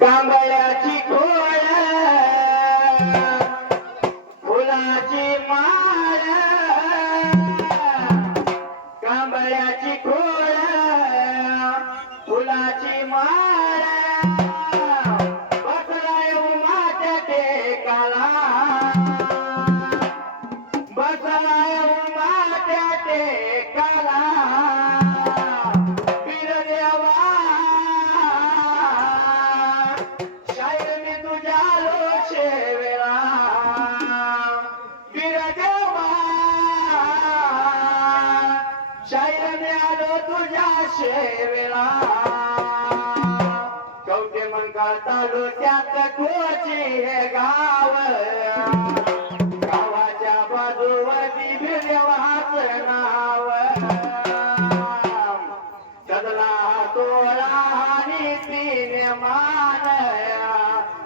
कांबळ्याची खोळ फुलाची माळ कांबळ्याची खोळ फुलाची माळ बसलाय उमाच्या टेकाला बसलाय उमाच्या टेकाला शेवेला कवटे मंकाळ तालुक्यात कोची हे गाव गावाच्या बाजूवरती भिडवाच नाव सदला तोळा आणि तीन मान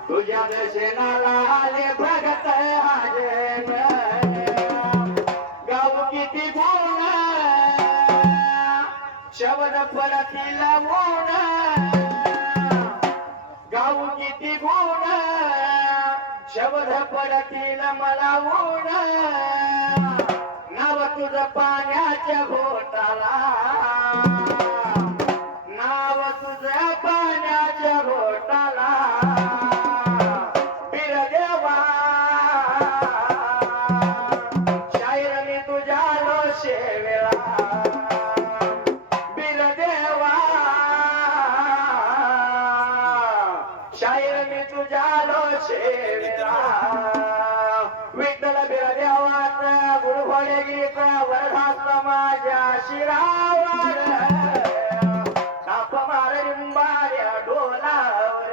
तुझ्या दर्शनाला आले भगत हाजेन गाव किती गुण शब्द परतील मोन गाऊ किती गुण शब्द परतील मला ऊन नाव तुझ पाण्याच्या घोटाला नाव तुझ पाण्याच्या घोटाला बिरदेवा शायरनी तुझ्या लो शेवेला शायर मी तुझ्या लो शेवेला विठ्ठल बिरदेवाचा गुरुफळे गीत वरदास माझ्या शिरावर ताप मार लिंबाऱ्या डोलावर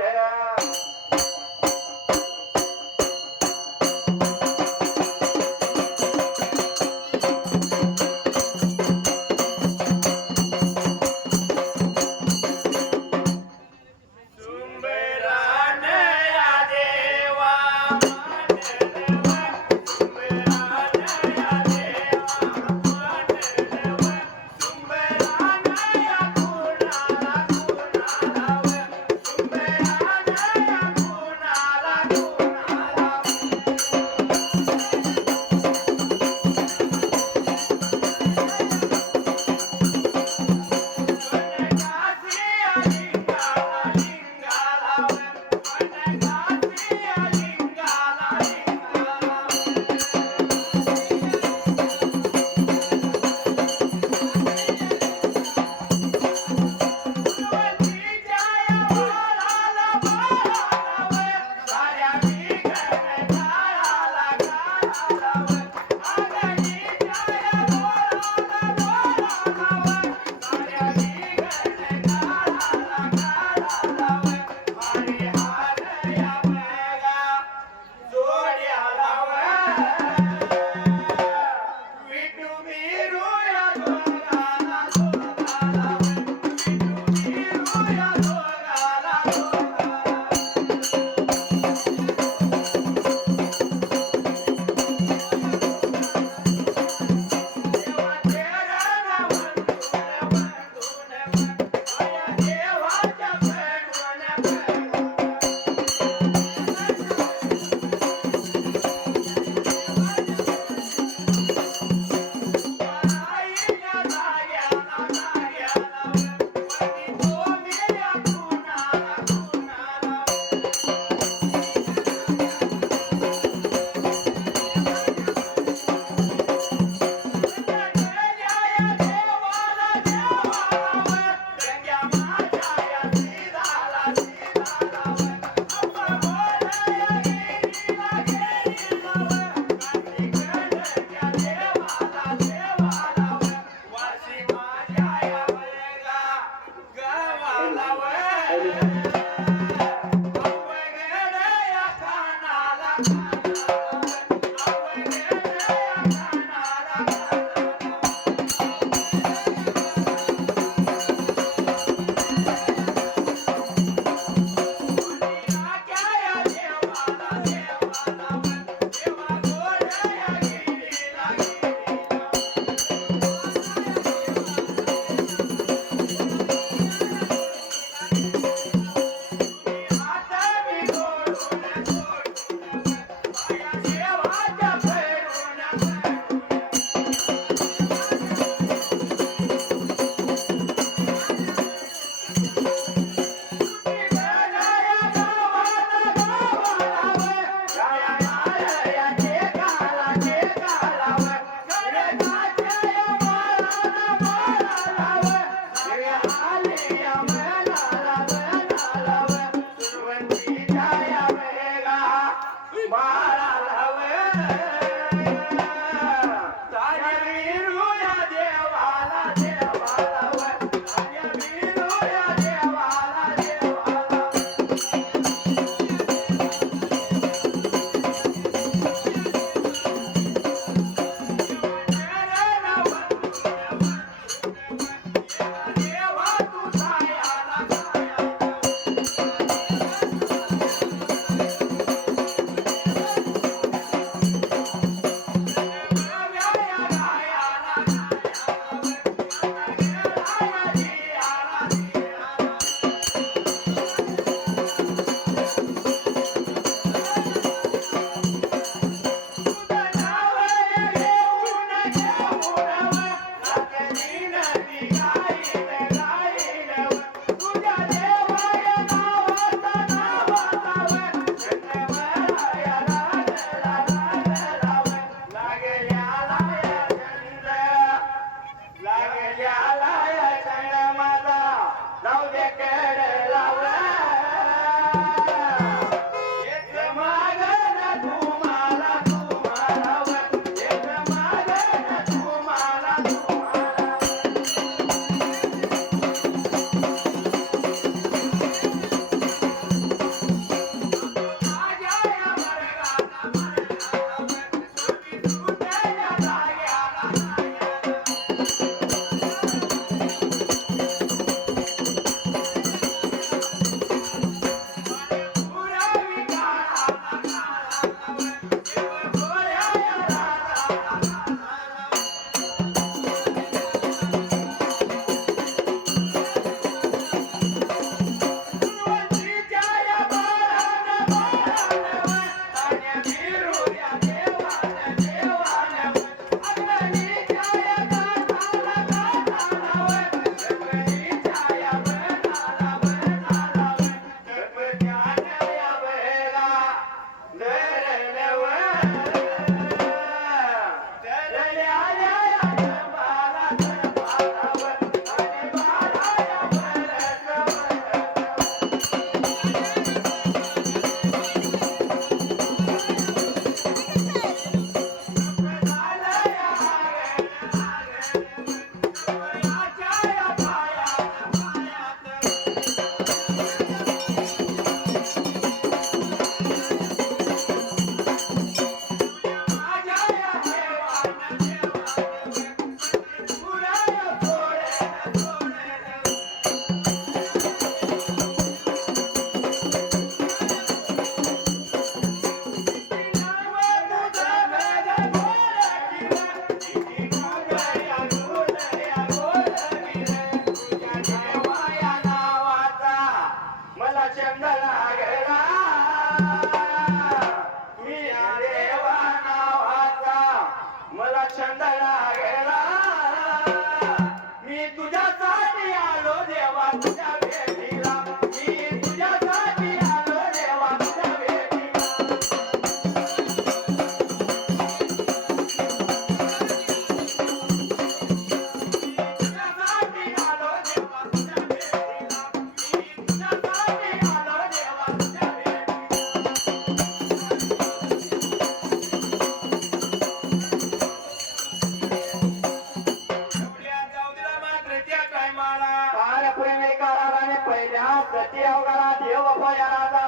प्रति अवघाला देव भयाला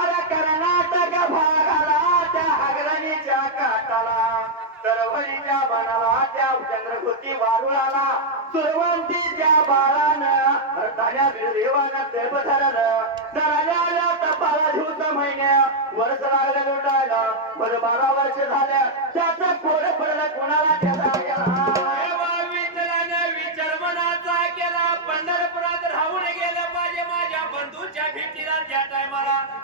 अरे कर्नाटक भागाला त्या अग्रणीच्या काटाला तरवळीच्या बनाला त्या चंद्रभूती वारुळाला सुरवंतीच्या बाळानं धान्या देवानं तेप धरलं धरल्या तपाला दिवस महिन्या वर्ष लागलं लुटायला बरं 12 वर्ष झाल्या त्याचं कोड पडलं कोणाला त्याला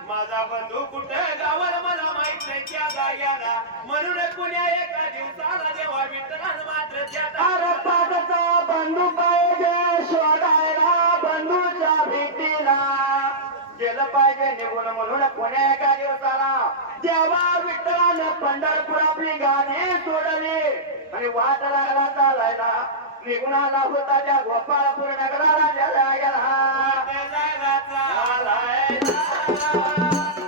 माझा बंधू कुठं गावाला मला माहित नाही त्या जाग्याला म्हणून कुण्या एका दिवसाला जेव्हा विठ्ठलानं मात्र त्या बंधू पाहिजे शोधायला बंधूच्या भीतीला गेलं पाहिजे निघून म्हणून पुण्या एका दिवसाला जेव्हा विठ्ठलानं पंढरपूर आपली गाणी सोडली आणि वाट लागला चालायला निघून आला होता त्या गोपाळपूर नगराला गेला गेला जायला चालायला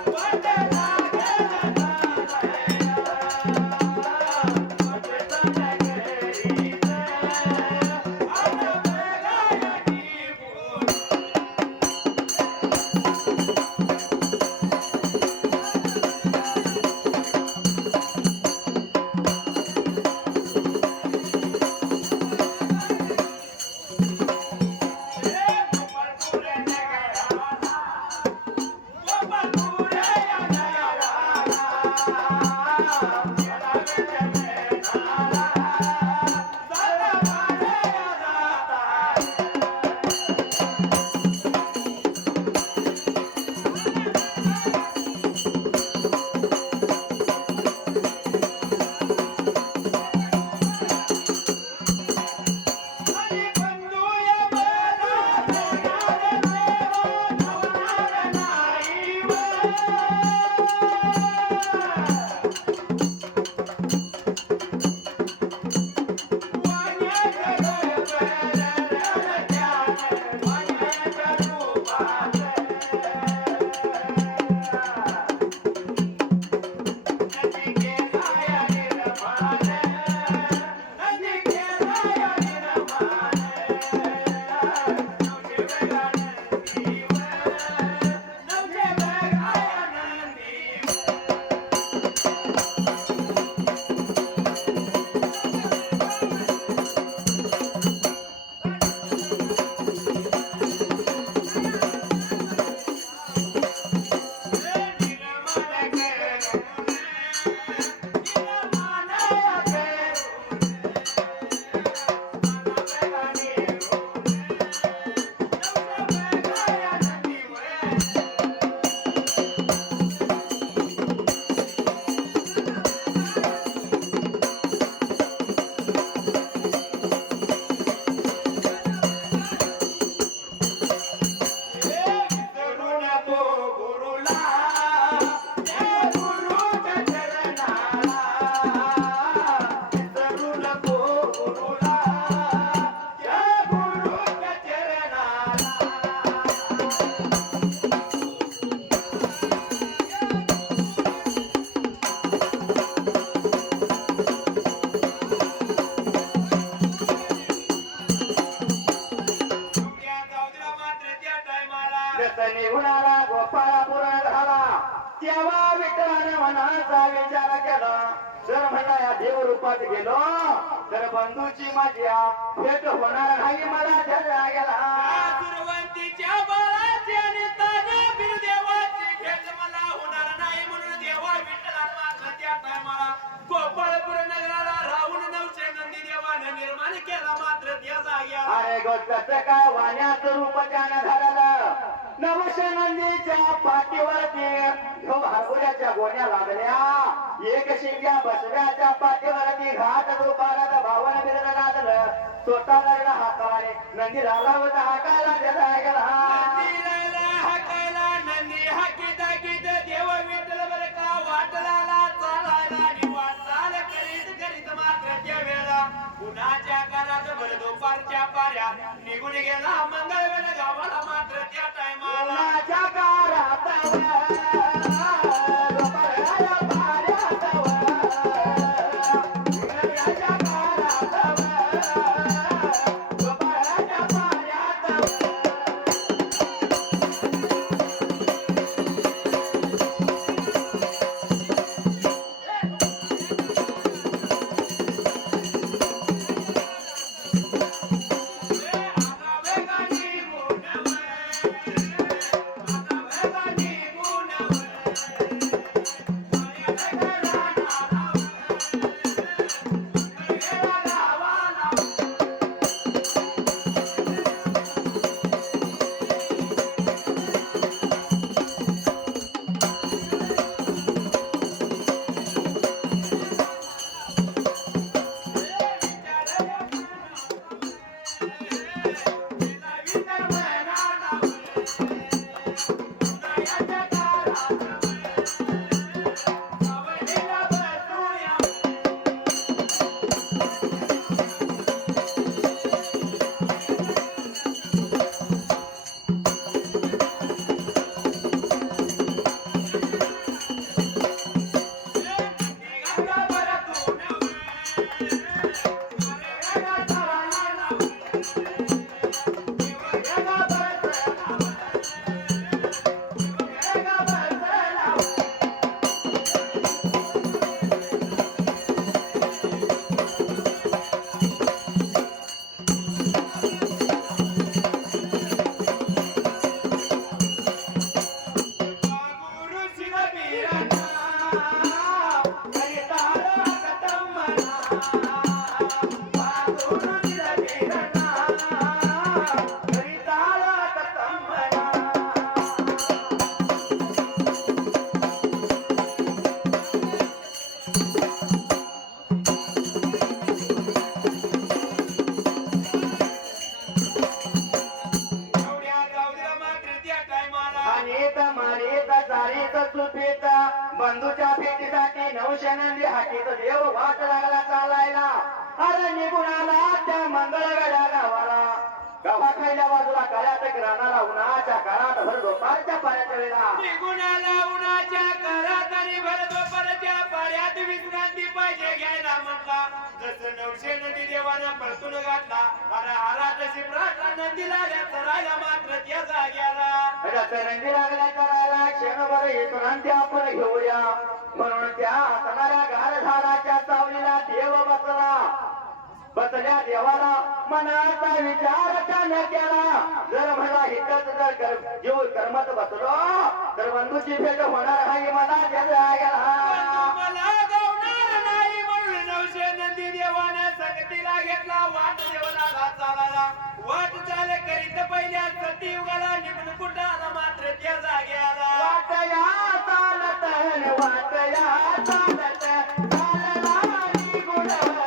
वाटेला गेला निघून आला गोपाळपूर झाला तेव्हा विठ्ठलाने मनाचा विचार केला जर म्हणला या देव रूपात गेलो तर बंधूची माझ्या भेट होणार नाही मला त्याला गेला सुरवंतीच्या बाळाची आणि तान्या बिरदेवाची भेट मला होणार नाही म्हणून देवा विठ्ठला मात्र त्या टायमाला गोपाळपूर नगराला राहून 900 नंदी देवानं निर्माण केला मात्र त्या जाग्याला अरे गोष्टाचं काय वाण्याचं रूप त्यानं धरलं 900 नंदीच्या पाठीवरती हरभऱ्याच्या गोण्या लागल्या एक शिंग्या बसव्याच्या पाठीवरती घाट दुपारात भावन बिरद लागलं स्वतःला हाताने नंदी लागला होता हाकायला गेला नंदीला हाकायला नंदी हाकीत हाकीत देव विठ्ठल बरं का वाटलाला चालायला आणि वाटचाल करीत मात्र त्या वेळेला उन्हाच्या काळात बरं दुपारच्या पाऱ्या निघून गेला मंगळवेळ गावाला मात्र त्या टायमाला माझ्या काळात वारीत चुपीत बंधूच्या भेटीसाठी नवशे नंदी हातीत देव वाट लागला चालायला. अरे निघून आला त्या मंगळगडा गावाला. गावाखायल्या बाजूला कळ्यात रानाला उन्हाच्या काळात भर दुपारच्या पाण्याच्या वेळेला निघून आला उन्हाच्या काळात आणि भर दुपारच्या पाण्यात विश्रांती पाहिजे घ्यायला म्हटला. जसं नवशे नदी देवानं परतून घातला. अरे आला तशी प्रार्थना नदीला चरायला मात्र त्या जाग्याला नंदी लागल्या चरायला क्षणभर विश्रांती आपण घेऊया म्हणून त्या असणाऱ्या गार झाडाच्या सावलीला देव बसल्या देवाला मनाचा विचार त्याने केला. जर मला हितच जर जीव कर्मत बसलो तर बंधूची भेट होणार नाही मला मला जावणार नाही म्हणून नवशे नंदी देवाने संगतीला घेतला. वाट देवाला चालायला वाट चाल करीत पहिल्या सतीयुगाला निघून कुठं आला मात्र त्या जाग्याला वाटया चालत वाटया चालत चालला निघून चालला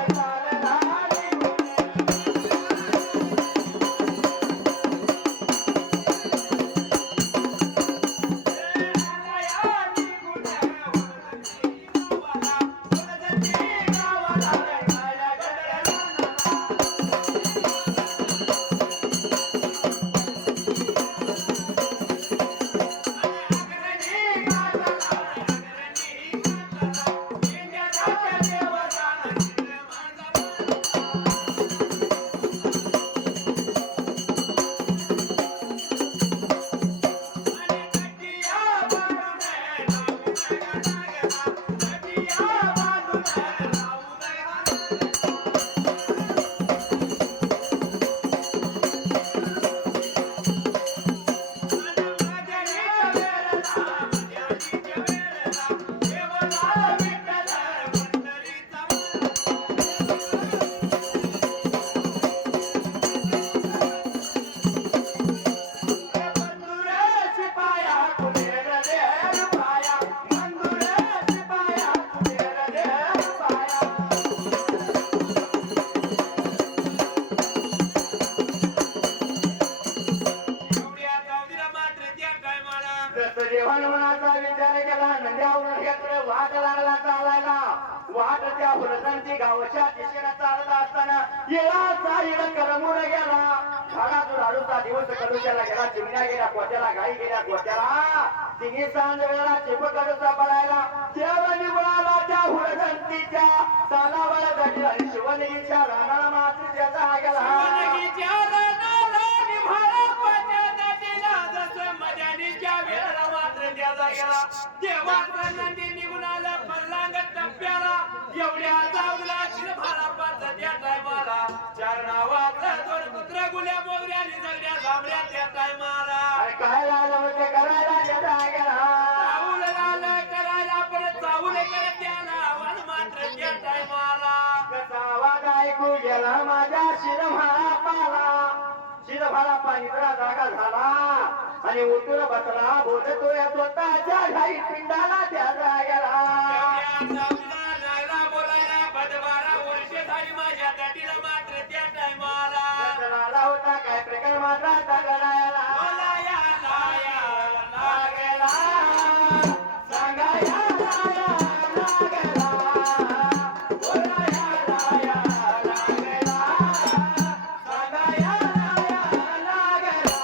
देवानमनाचा विचार केला. नद्यावरून घेतलं वाट लागला चालायला. वाट त्या हुलकांची गावच्या दिशेने चालत असताना येळा साईड करमून गेला. झाडातून झाडूचा दिवस कडूच्याला गेला. चिमण्या गेल्या कोट्याला गाई गेल्या गोट्याला. तिन्ही सांज वेळेला चिप कडूचा पडायला. तेव्हा निवळाला त्या हुलकांतीच्या तालावर गडी आणि शिवलिंगीच्या रानाला मात्रीच्या जागेला देवाचा नंदी निघून आला परलांग टप्प्याला. एवढ्या जाऊला शिरभाला पाच त्या टायमाला. चार नावाचा दोन पुत्र गुल्या बोगऱ्याने जगड्या जांभळ्या त्या टायमाला. काय लागलं म्हणजे करायला त्या जागेला चावूल लागलं करायला परत चावूल करत त्याला आव्हान मात्र त्या टायमाला. कसा आवाज ऐकू गेला माझ्या शिरभाला पाला. शिरभाला पाणीचा जागा झाला आणि उतून बसला बोलतोय स्वतःच्या घाई पिंडाला त्या जागेला. लागला बोलायला 12 वर्षे झाली माझ्या दाटीला मात्र त्या टायमाला. लागला होता काय प्रकार माझा दगडायला बोलाया लाया लागेला सांगाया लाया लागेला बोलाया लाया लागेला सांगाया लाया लागेला.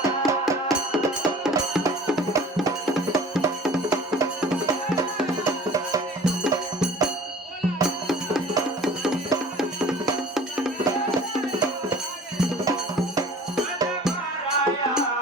माराया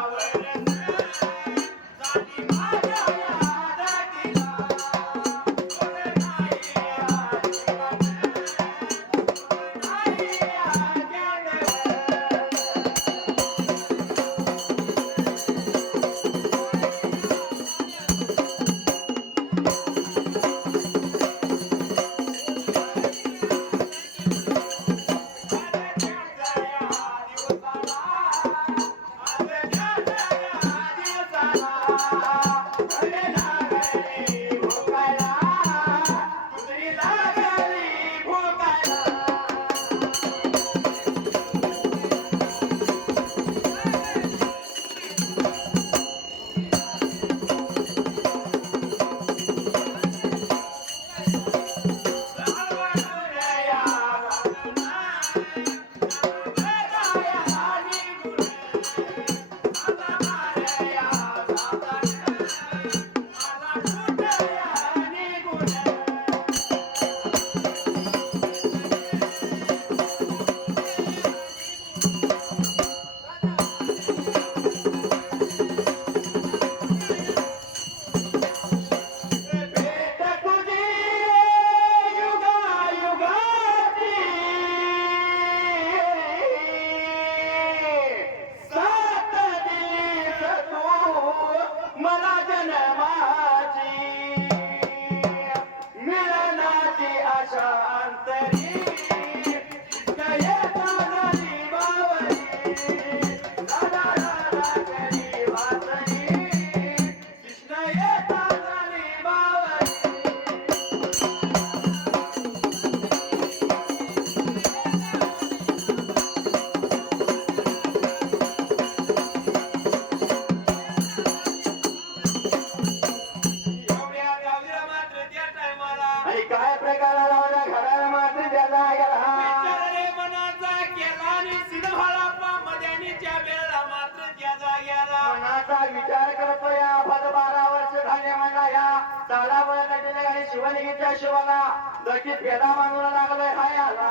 विचार करतो या पद 12 वर्ष झाले मला या तालावर नदीला शिवलिंगीच्या शिवाला दकीत भेदा मानून लागलोय हाय आला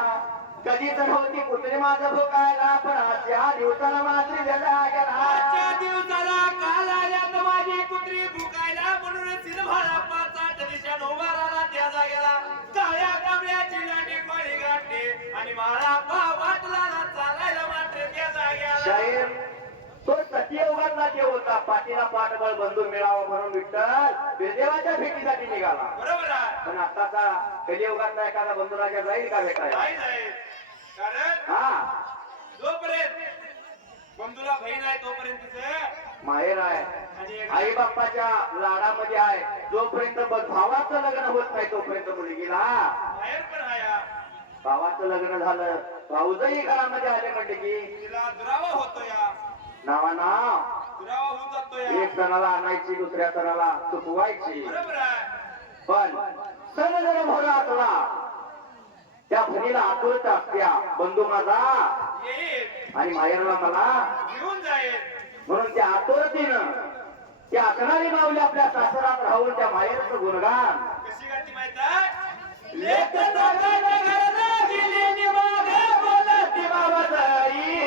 कधी तर होती कुत्री माझं भोकायला पण आजच्या दिवसाला मात्री वेळा गेला आजच्या दिवसाला काल आल्यात माझी कुत्री भुकायला म्हणून सिंहाला पाचाट दिशेनं उभा राहिला त्या जागेला काळ्या कांबळ्याची लांडी कोळी गाठली आणि मला वाटला चालायला मात्र त्या जागेला शाहीर तो सत्य उभारला देव होता पाठीला पाठबळ बंधू मिळावा म्हणून विठ्ठल देवाच्या भेटीसाठी निघाला बरोबर आहे पण आताचा कलियुगातला एखादा बंधुराजा जाईल का भेटायला नाही जाईल. कारण हा जोपर्यंत बंधूला बहीण आहे तोपर्यंत तिचं माहेर आहे आई बाप्पाच्या लाडामध्ये आहे जोपर्यंत भावाचं लग्न होत नाही तोपर्यंत मुलगीला बाहेर पण आहे हा. भावाचं लग्न झालं भाऊजही घरामध्ये आले म्हणते की तिला दुरावा होतो या नावाना दुरावा होऊन जातो या एक सणाला आणायची दुसऱ्या सणाला चुकवायची बरोबर आहे पण सण जर भरा असला त्या भणीला आतुरता असत्या बंधू माझा येईल आणि माहेरला मला घेऊन जाईल म्हणून त्या आतुरतीनं त्या असणारी माऊली आपल्या सासरात राहून त्या माहेरचं गुणगान कशी गाती माहित आहे लेक लोकांच्या घराला गेली नि मागे बोलती बाबाजाई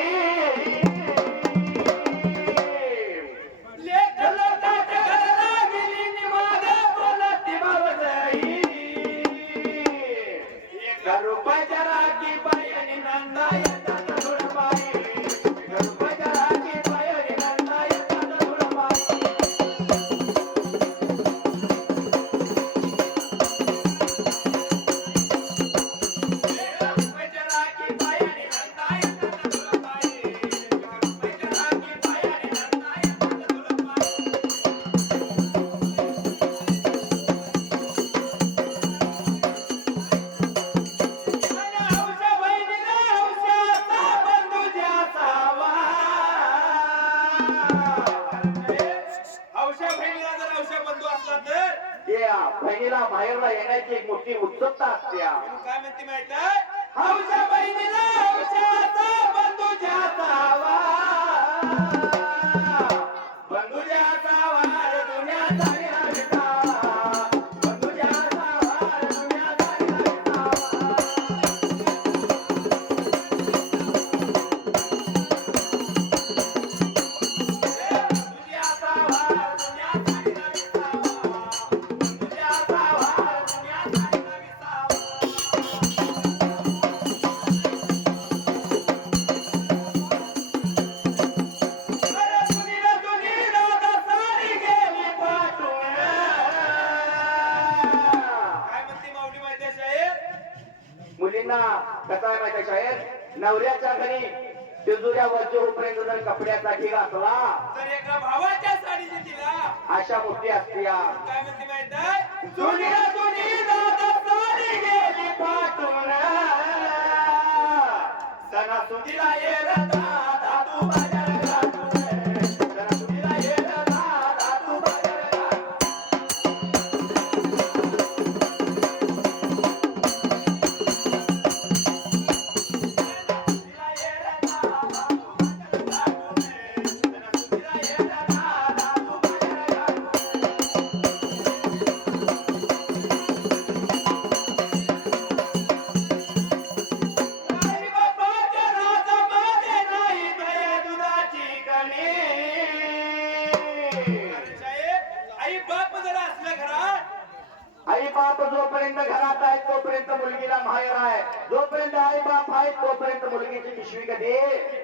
लेक लोकांच्या घराला गेली नि मागे बोलती बाबाजाई एका रुपयाच्या राखी बाई आणि नंदा येतात धुळबाई एका रुपयाच्या राखी बाई आणि नंदा येतात धुळबाई त्या बहिणीला माहेरला येण्याची एक मोठी उत्सुकता असत्या काय म्हणते माहित आहे हौशा बहिणीला हौशाचा बंधू जातावा बंधू जातावा रे दुनियाचा विसावा बंधू जातावा रे दुनियाचा विसावा मुलींना कसं आहे माहिती शाळेत नवऱ्याच्या घरी तिजोऱ्या वरच्या होईपर्यंत जर कपड्याचा ढिग असला तर एका भावाच्या साडीची तिला अशा मूर्ती असत्या काय म्हणते माहित आहे जुन्या जुनी दादा साडी गेली पाठून सणासुदीला ये दादा तू बाजार घालून सणासुदीला ये दादा तू बाजार घालून आई बाप जर असलं घरात आई बाप जोपर्यंत घरात आहे तोपर्यंत मुलगीला माहेर आहे जोपर्यंत आई बाप आहे तोपर्यंत मुलगीची पिशवी कधी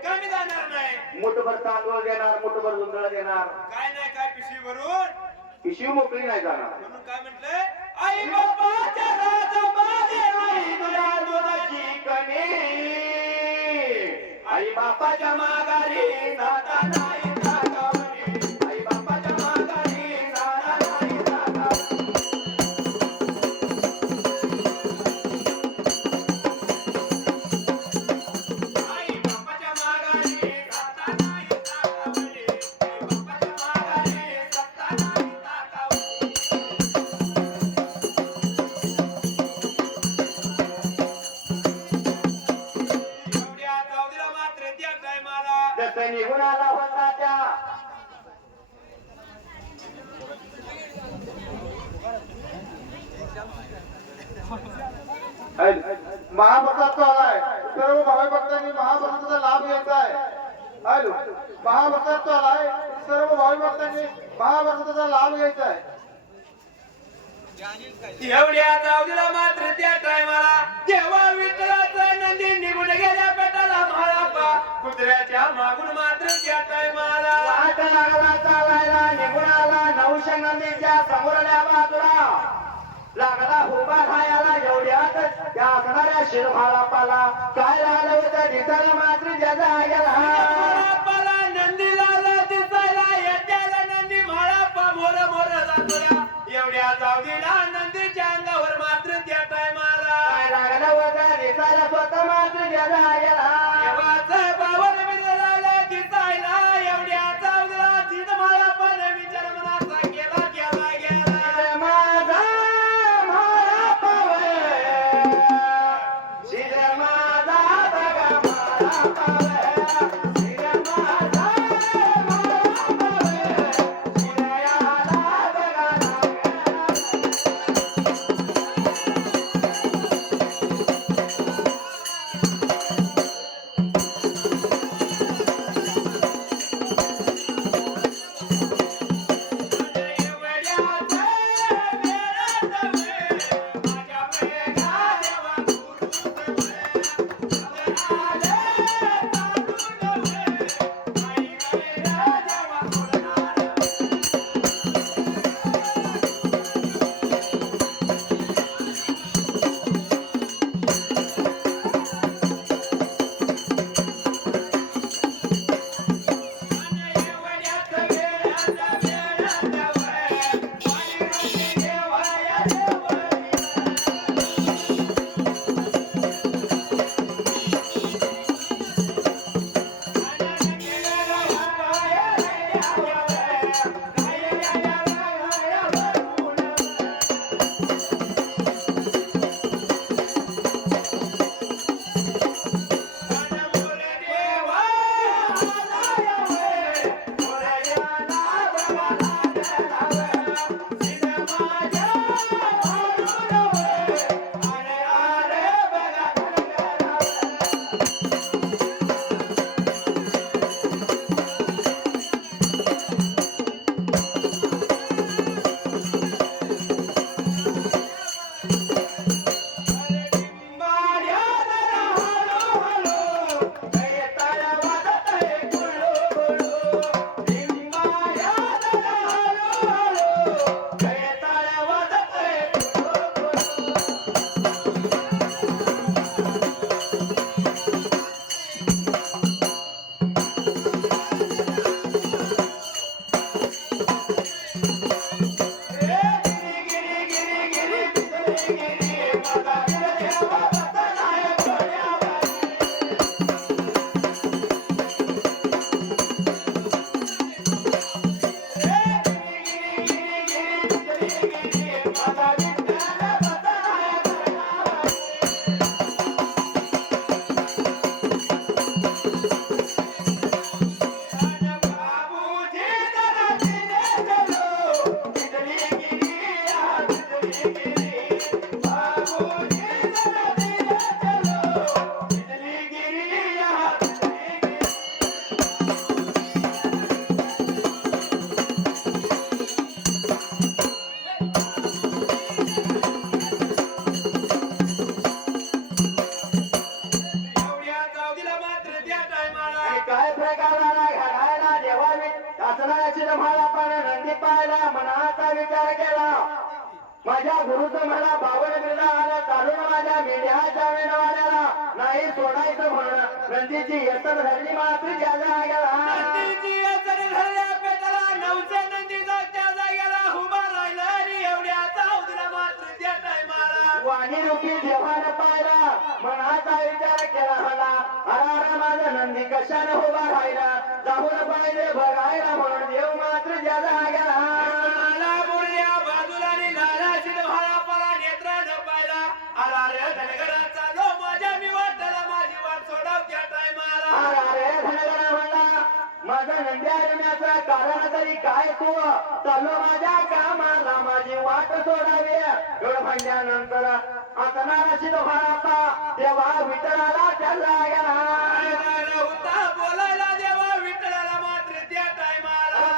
कमी जाणार नाही मुठभर तांदूळ देणार मुठभर जुंदळ देणार काय नाही काय पिशवी भरून पिशवी मोकळी नाही जाणार म्हणून काय म्हटलंय आई बापाच्या राजामध्ये नाही तुला दुधाची कणी आई बापाच्या माघारी नाता नाही ताकावणी आई बापाच्या माघारी नाता नाही ताकावणी आई बापाच्या माघारी नाता नाही ताकावणी आई बापाच्या माघारी नाता नाही ताकावणी एवढ्या जाऊदीला मात्र त्या टायमाला जसं निघून आला होता त्या महाप्रसाद चालू आहे. सर्व भावी भक्तांनी महाप्रसादाचा लाभ घ्यायचा आहे. हॅलो, महाप्रसाद चालू आहे. सर्व भावी भक्तांनी महाप्रसादाचा लाभ घ्यायचा आहे. एवढ्या जाऊला मात्र त्या टायमाला जेव्हा विठ्ठलाचा नंदी निघून गेल्या पेटाला महारापा कुत्र्याच्या मागून मात्र त्या टायमाला वाट लागला चालायला निघून आला नवशे नंदीच्या समोरल्या बाजूला लागला उभा राहायला एवढ्यातच त्या असणाऱ्या शिरभाळापाला काय झालं होतं दिसायला मात्र ज्याचा गेला महारापाला नंदीला दिसायला येत्याला नंदी महारापा मोर मोर जातोया एवढ्या जाऊला नंदीच्या अंगावर मात्र त्या टायमाला काय लागलं होतं दिसायला स्वतः मात्र ज्याचा गेला देवाचं बावन मिळालं दिसायला एवढ्या जाऊला जिन महारापाने विचार मनाचा केला गेला गेला माझा मारा पावे शिर माझा बघा मारा पावे शिर माझा मारा पावे शिरयाला बघा काय प्रकाराला घडायला देवावी शासनाची तुम्हाला पण नंदी पाहायला मनाचा विचार केला माझ्या गुरुचं मला बावन बिरडा आलं चालून माझ्या मेढ्याच्या वेळवाल्याला नाही सोडायचं म्हणून नंदीची येतन धरली मात्र ज्याला गेला नंदीची येतन धरल्या पेटाला नवसे नंदीचा त्या जागेला उभा राहिला आणि एवढ्या जाऊला मात्र त्या टायमाला वाणी रूपी देवानं पाहिला मनाचा विचार केला हला अरा माझा नंदी कशाने उभा राहिला जाऊन पाहिजे बघायला म्हणून देव मात्र ज्याला गेला मला बोलल्या बाजूला आणि लालाची महारापाला नेत्र न पाहिला आला रे धनगराचा लो माझ्या मी वाटला माझी वाट सोडव त्या टायमाला अरे धनगरा म्हणला माझा नंदी आरण्याचं कारण तरी काय तू चाललो माझ्या कामाला माझी वाट सोडावी एवढं म्हणल्यानंतर आता नाराशी तो आता तेव्हा विठ्ठलाला त्याला गेला होता बोलायला देवा विठ्ठलाला मात्र त्या टायमाला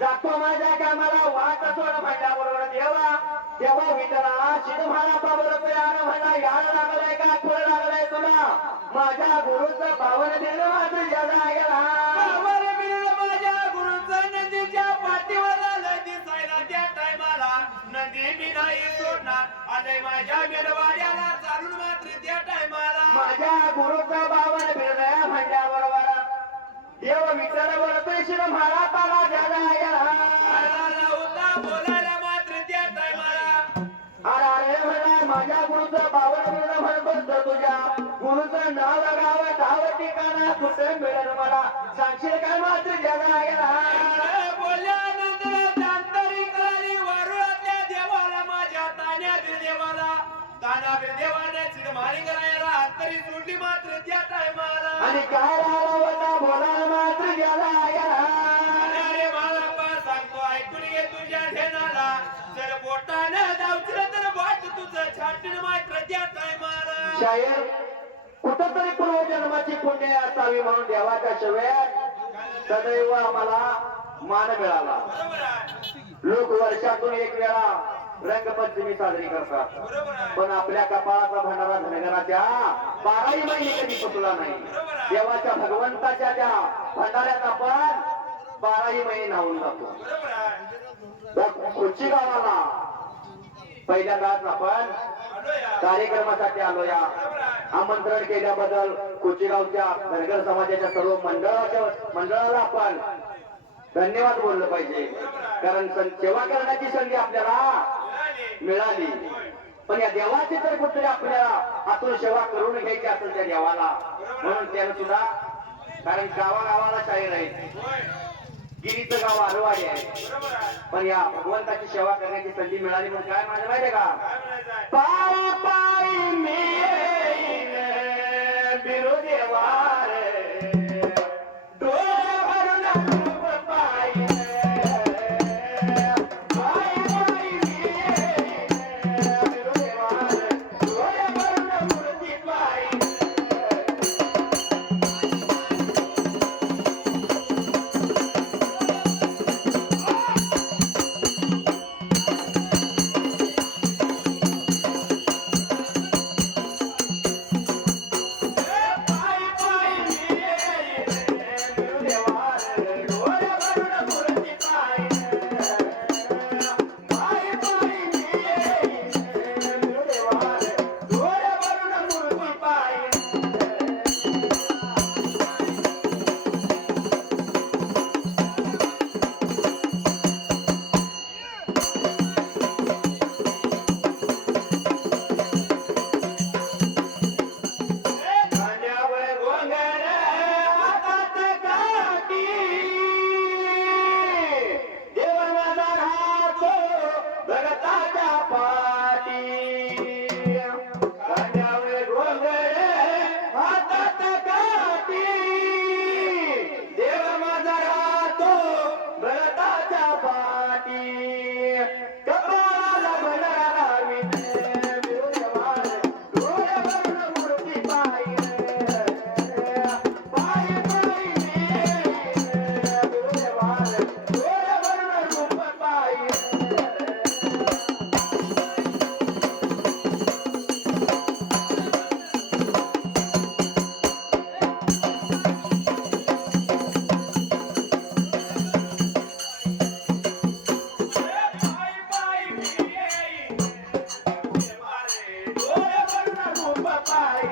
जातो माझ्या कामाला वाट सोड म्हणल्याबरोबर तेव्हा विठ्ठला शिद म्हणा बाबा यार म्हणा यार लागलाय का खोड लागलाय तुला माझ्या गुरुचं पावन दिलं माझं जगा गेला माझ्या गुरुचं नदीच्या पाठीवर आलं दिसायला त्या टायमाला नदी मी नाही सोडणार आले माझ्या मेलवाड्याला चालून मात्र त्या टायमाला माझ्या गुरुचं पावन दिलं म्हणल्याबरोबर देव विठ्ठल बोलतोय शिद म्हणा पाला जगा गेला होता बोलायला मात्र त्या टायमाला अरे म्हणा माझ्या गुरुचं पावन दिलं म्हणतो तुझ्या गुरुचं नाव लगावं धाव ठिकाणा कुठे मिळेल मला सांगशील काय मात्र जगा गेला बोलल्यानंतर जांतरी कळाली वारुळातल्या देवाला माझ्या तान्यातील देवाला तानातील देवाने चिरमारी करायला अंतरी सोडली मात्र त्या टायमाला आणि काय राहिला होता बोलायला मात्र गेला अरे मला पण सांगतो ऐकून घे तुझ्या ध्यानाला जर बोटानं धावशील तर वाट तुझं छाटीन मात्र त्या टायमाला शायर कुठंतरी पूर्वजन्माची पुण्य असावी म्हणून देवाच्या शिव्यात सदैव आम्हाला मान मिळाला बरोबर आहे लोक वर्षातून एक वेळा रंगपंचमी साजरी करतात बरोबर आहे पण आपल्या कपाळाचा भंडारा धनगराच्या 12ही महिने कधी फुटला नाही देवाच्या भगवंताच्या त्या भंडाऱ्यात आपण 12ही महिने न्हावून जातो बरोबर आहे खुर्ची गावाला पहिल्या काळात आपण आलो या कार्यक्रमासाठी आलो या बरोबर आहे आमंत्रण केल्याबद्दल कोचेगावच्या धनगर समाजाच्या सर्व मंडळाला आपण धन्यवाद बोललं पाहिजे कारण सेवा करण्याची संधी आपल्याला मिळाली पण या देवाची तर कुठतरी आपल्याला आतून सेवा करून घ्यायची असेल त्या देवाला म्हणून त्यानं सुद्धा कारण गावागावाला शाहीर आहे होय गिरीचं गाव आरवाडी आहे बरोबर आहे पण या भगवंताची सेवा करण्याची संधी मिळाली म्हणून काय माझं माहितीये का काय म्हणायचं आहे पायी पायी मी येईन बिरुदेवार डोळे भरून रूप पायी पायी पायी मी येईन बिरुदेवार डोळे भरून मूर्ती पायी पायी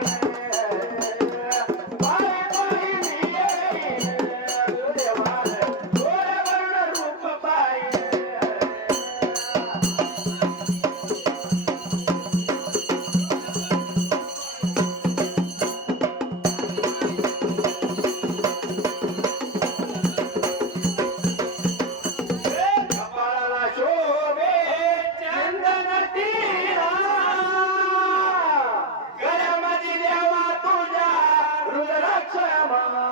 पायी पायी मी येईन देवाला गोड वर्ण रूप पायी कपाळाला शोभे चंदन टिळा गळ्यामध्ये देवा तुझ्या रुद्राक्ष माळा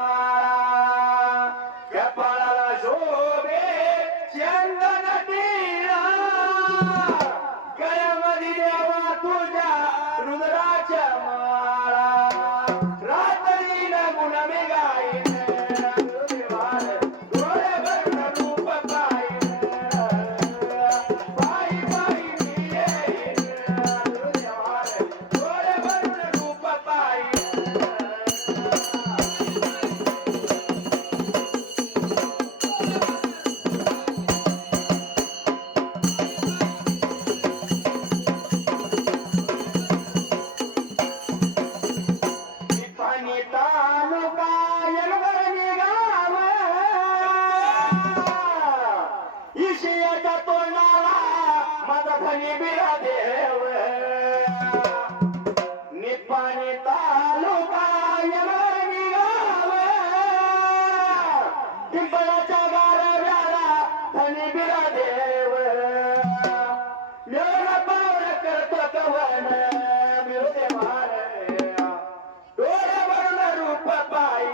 कपाळाला शोभे चंदन टिळा गळ्यामध्ये देवा तुझ्या रुद्राक्ष माळा रात्री गुण मी गाईन डोळे वर्ण रूप पायी पायी पायी मी येईन डोळे वर्ण रूप पायी पाणी तालुका यलगरणी गाव ईशियाच्या तोंडाला माझा धनी बिरा देव निपाणी तालुका यलगरणी गाव पिंपळाच्या गारव्याला धनी बिरा देव मेळा पावड करतो कवन मिळते मार डोळे वर्ण रूप पायी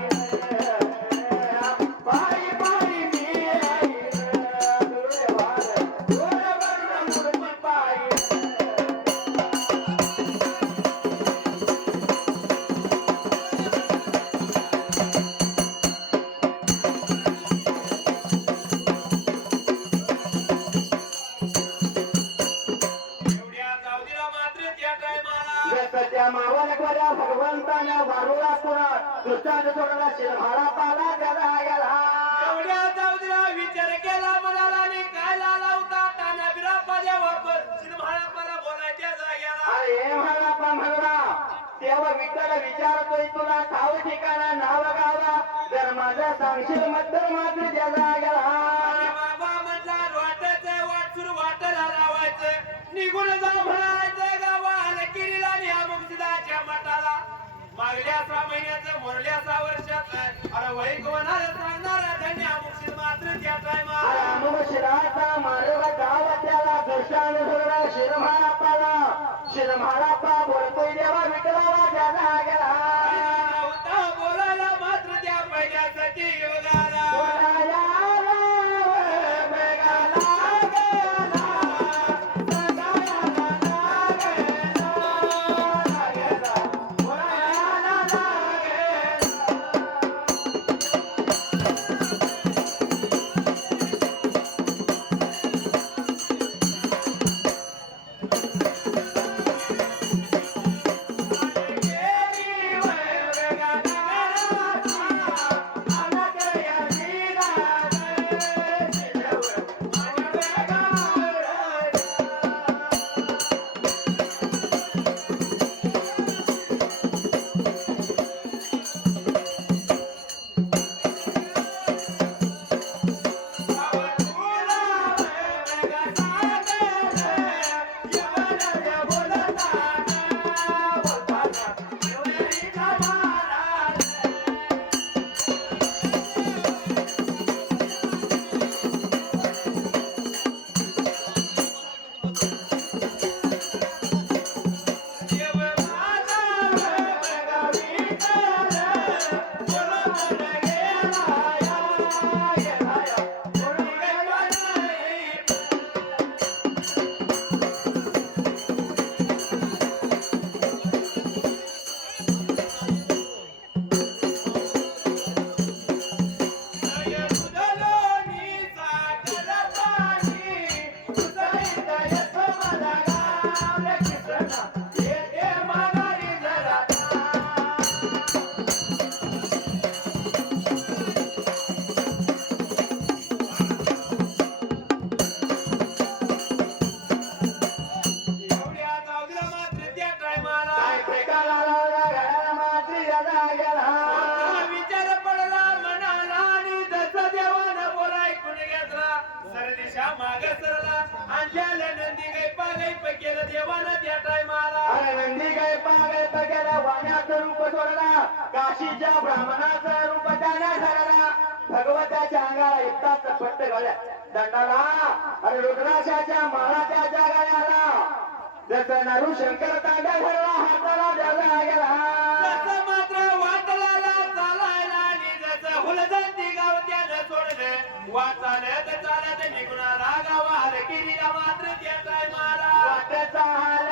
पायी पायी मी येईन डोळे वर्ण रूप पायी एवढ्या जाऊदीला मात्र त्या टायमाला जसच्या मावळ्या भगवंताने वारुळा पुरा दुष्टाने सोडला शिरभाडा पाला त्याला गेला एवढ्या जाऊदीला विचार केला म्हणाला आणि काय लाला होता ताना बिरापाल्या वापर सिनेमाला बोलायच्या जाग्याला अरे म्हणाला म्हणला तेव्हा विठ्ठल विचारतोय तुला ठाव ठिकाणा नाव गावा जर माझा सांगशील मत्तर मात्र त्याला गेला अरे बाबा म्हटला वाटायचं वाट सुरू वाटायला लावायचं निघून जा म्हणायचं गावाला किरीला न्या मुक्तिदाच्या मठाला मागल्या 6 महिन्याचं मोरल्या 6 वर्षाचं अरे वैक होणार सांगणारा धन्या मुक्ती मात्र त्या टायमाला मग शिराचा मार्ग गावा त्याला दर्शन सोडला शिरम्हाळापाला शिरम्हाळापा बोलतोय देवा विठ्ठलाला त्याला गेला होता बोलायला मात्र त्या पहिल्यासाठी योगाला बोलाया मेघाला गेला सगायाला लागेला बोलायाला लागेला देवानं त्या टायमाला अरे नंदी काय पागल गेला वाण्याचं रूप सोडला काशीच्या ब्राह्मणाचं रूप त्याने धरला भगवताच्या अंगाला इतकाच पट्ट घाल्या दंडाला अरे रुद्राशाच्या महाराजाच्या गळ्याला जसं नरू शंकर तांब्या धरला हाताला द्यायला गेला जसं मात्र वाटलाला चालायला आणि जसं हुलदंती गाव त्यानं सोडले वाचालत चालत निघून आला गावा हरकिरीला मात्र त्या टायमाला वाटचा हाल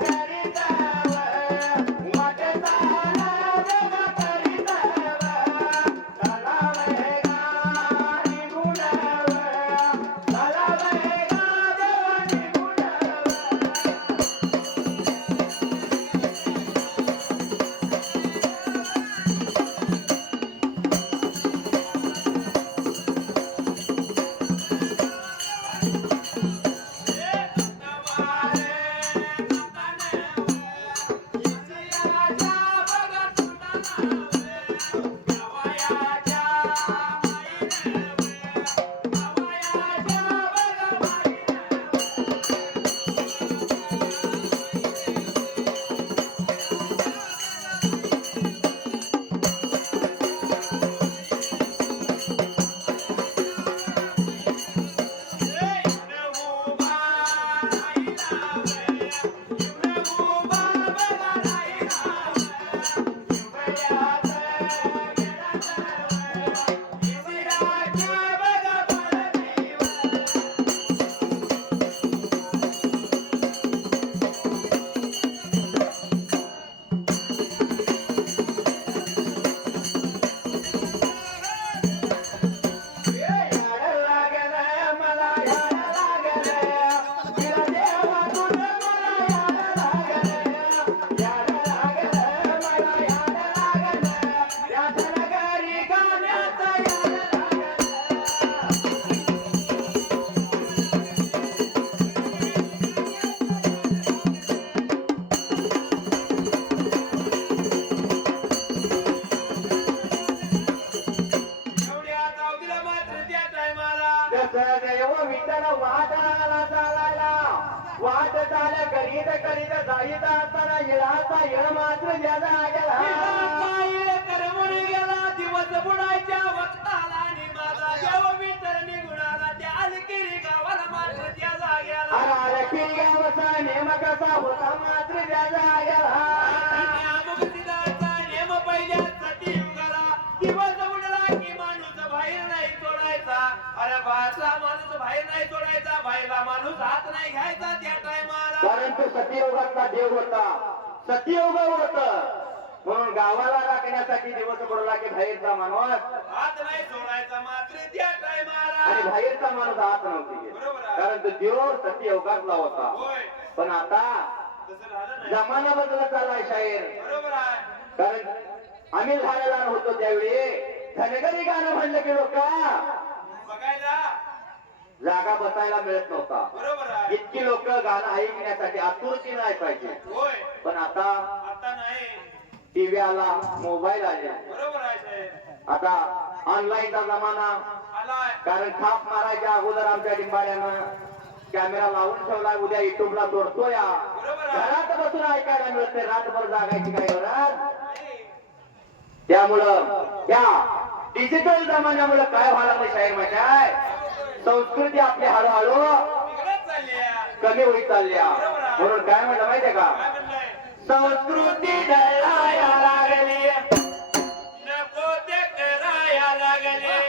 करीताव, वाटचा हाल करीताव, चालावे गाडी गुणाव, चालावे गाडी गुणाव. देव विठ्ठल वाटाला चालायला वाट चाल करीत करीत जाईत असताना येळाचा येळ मात्र ज्याचा गेला करमुनी गेला दिवस बुडायच्या वक्ताला आणि माझा देव विठ्ठल निघून आला त्या अलकिरी गावाला मात्र त्या जाग्याला अरे किल्ल्यावरचा नेम कसा होता मात्र ज्याचा गेला नेम पहिल्या सतीयुगाला दिवस बुडला की माणूस बाहेर नाही सोडायचा अरे बाहेरचा माणूस बाहेर नाही सोडायचा बाहेरला माणूस हात नाही घ्यायचा त्या टायमाला परंतु सतीयोगातला देव होता सतीयोग होत म्हणून गावाला राखण्यासाठी दिवस पडला की बाहेरचा माणूस हात नाही सोडायचा मात्र त्या टायमाला आणि बाहेरचा माणूस हात नव्हती घेत. बरोबर आहे. कारण तो देव सतीयोगातला होता होय पण आता तसं झालं नाही जमाना बदलत चाललाय शाहीर बरोबर आहे कारण आम्ही झालेला होतो त्यावेळी धनगरी गाणं म्हणलं की लोक बघायला जागा बसायला मिळत नव्हता बरोबर आहे इतकी लोक गाणं ऐकण्यासाठी आतुरतीनं ऐकायचे होय पण आता आता नाही टीव्ही आला मोबाईल आले बरोबर आहे साहेब आता ऑनलाईनचा जमाना आलाय कारण थाप मारायच्या अगोदर आमच्या डिंबाड्यानं कॅमेरा लावून ठेवलाय उद्या युट्यूबला जोडतो या बरोबर आहे. घरात बसून ऐकायला मिळते रातभर जागायची काय गरज नाही. त्यामुळं या डिजिटल जमान्यामुळे काय व्हायला नाही शाहीर माहिती आहे संस्कृती आपली हळूहळू बिघडत चालली आहे. कमी होईत चालल्या म्हणून काय म्हणलं माहितीये का काय म्हणलंय संस्कृती ढळाया लागली नको ते कराया लागले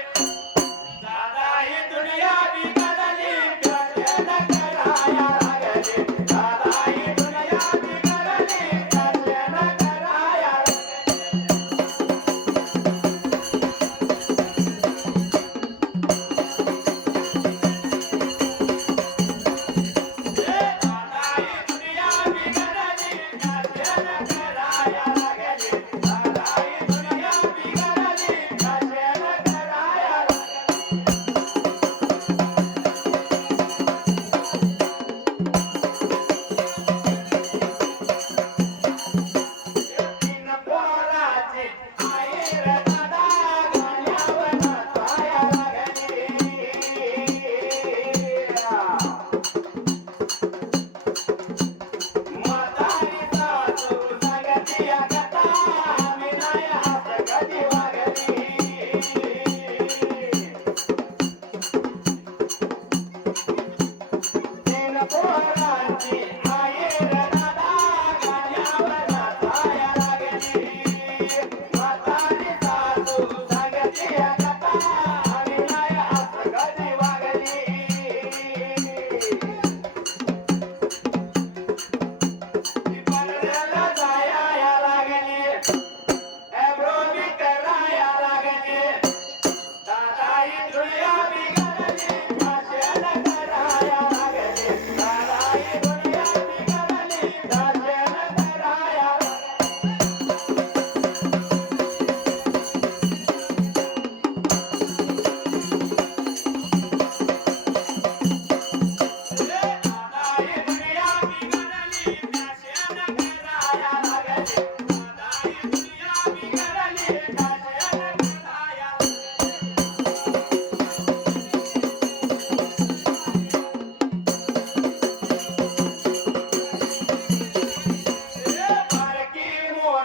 दादा ही दुनिया बिघडली कशाला कराया लागली दादा ही दुनिया बिघडली कशाला कराया दादा ही दुनिया बिघडली कशाला कराया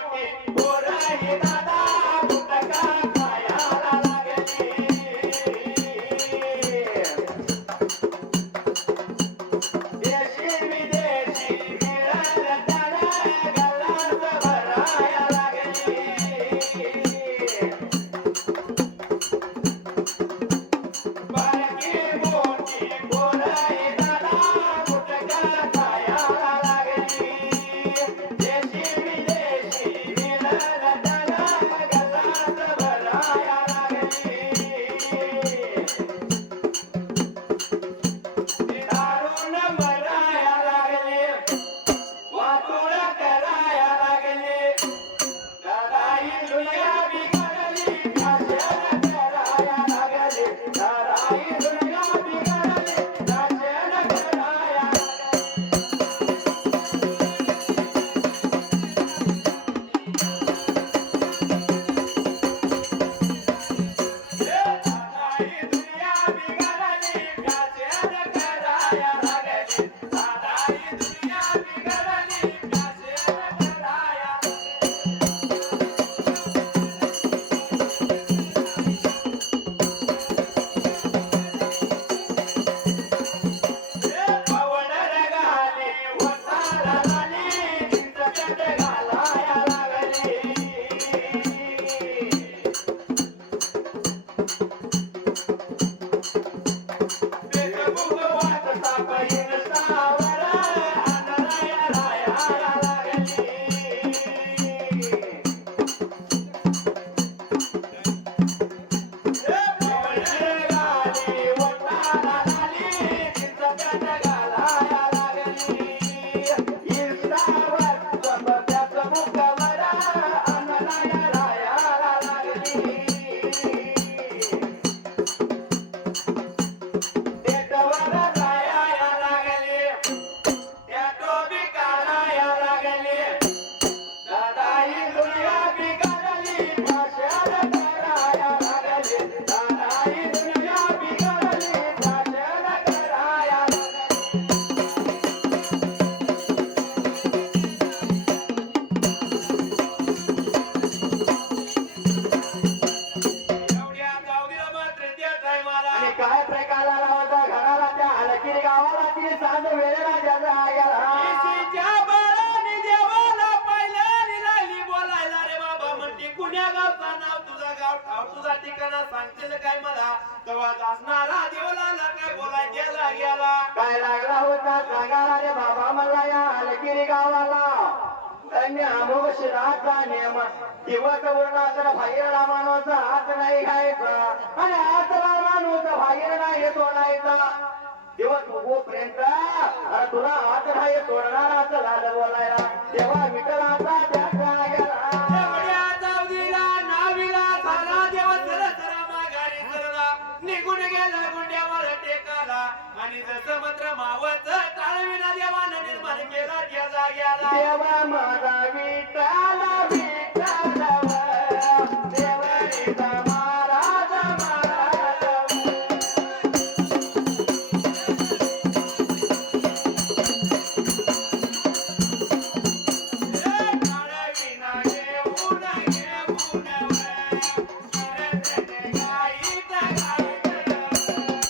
मोठी पोरही दादा गुटखा खायला लागली देशी विदेशी मिळालं त्याला गल्लात भराया लागली बारकी मोठी पोरही दादा गुटखा खायला लागली देशी विदेशी मिळालं त्याला गल्लात भराया लागली दारून भराया लागले वाटोळ कराया लागले दादाई दुनिया बिघडली नाचन कराया लागले दादाई दुनिया बिघडली नाचन कराया दादाई दुनिया बिघडली नाचन कराया लागले दादाई दुनिया बिघडली नाचन कराया पवनर गाली वतारा झाली चिंचट घालाया लागली फेसबुक वाचता इन्स्टावर आनराया राया लागली पवनर गाली वतारा झाली चिंचट घालाया लागली इन्स्टावर फेसबुकवर आनराया राया लागली देतवर जाया लागले त्यातो बी काढाया लागले दादाई दुनिया बिघडली भाषण कराया लागले दादाई दुनिया बिघडली भाषण कराया लागले एवढ्या जाऊदीला मात्र त्या टायमाला आणि काय प्रकाराला होता घराला त्या हलकीर गावाला ती सांज वेळेला ज्याचा गेला इसीच्या बाळाने देवाला पाहिलं निराली बोलायला रे बाबा म्हणते कुण्या गावचं नाव तुझं गाव ठाव तुझा ठिकाणा सांगतील काय मला तेव्हा असणारा देवलाला काय बोलाय गेला गेला काय लागला होता सांगाला रे बाबा मला या हलकिरी गावाला धन्य अमोघ शिराचा नियम दिवस उरला तर बाहेर मानवाचा हात नाही घ्यायचा आणि हात मानवाचा बाहेर नाही तोडायचा दिवस उगोपर्यंत अरे तुला हात नाही तोडणारा झालं बोलायला तेव्हा विठ्ठलाचा त्याचा गेला एवढ्या जाऊदीला नावीला झाला देव सरसरा माघारी सरला निघून गेला गुंड्यावर टेकाला आणि जसं मात्र मावच टाळविना देवानं निर्माण केला त्या जाग्याला देवा माझा विठ्ठल विठ्ठल देवरीचा महाराज महाराज टाळविना घेऊन घेऊन करते गाईत गाईत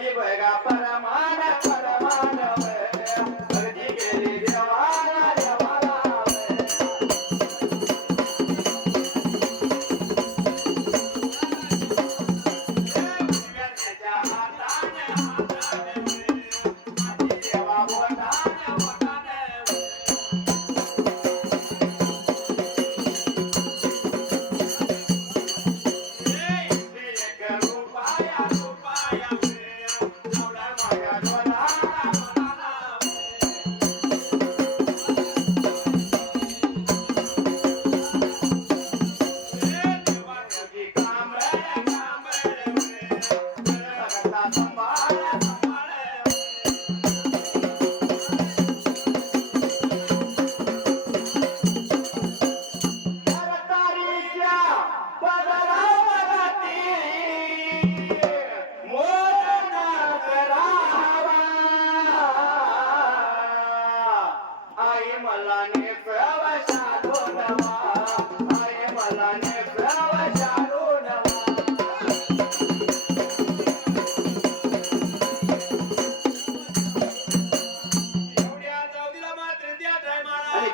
भक्ती बघा परमान परमान भक्ती केली देवाला देवाला त्याच्या हाताने हाताने देवा बोटाने बोटाने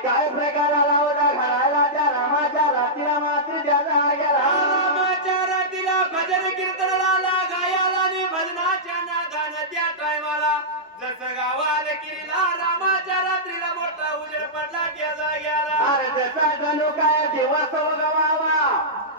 काय प्रकार आला होता घराला त्या रामाच्या रात्रीला मात्र ज्याला गेला रामाच्या रात्रीला भजन कीर्तनाला गायाला आणि भजनाच्या नादानं त्या टायमाला जसं गावाला किरीला रामाच्या रात्रीला मोठा उजेड पडला त्याचा गेला अरे जसा जणू काय दिवस गवावा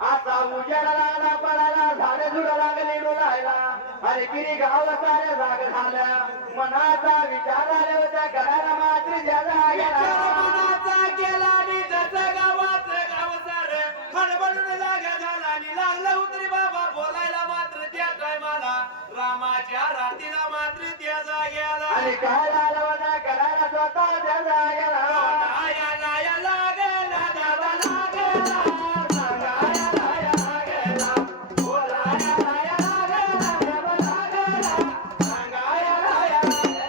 आता उजेड लागला पडायला झाडे झुड लागली डोलायला अरे किरी गाव सारे जाग झालं मनाचा विचार आले होत्या घराला मात्र ज्याला गेला मनाचा केला आणि जसं गावाचं गाव सारे हडबडून जागा झाला आणि लागलं उतरी बाबा बोलायला मात्र त्या टायमाला रामाच्या रात्रीला मात्र त्याचा गेला आणि काय झालं होता घराला स्वतः ज्याला गेला लाया लागला दादा लागला सांगाया लाया लागला बोलाया लाया लागला देव लागला सांगाया लाया लागला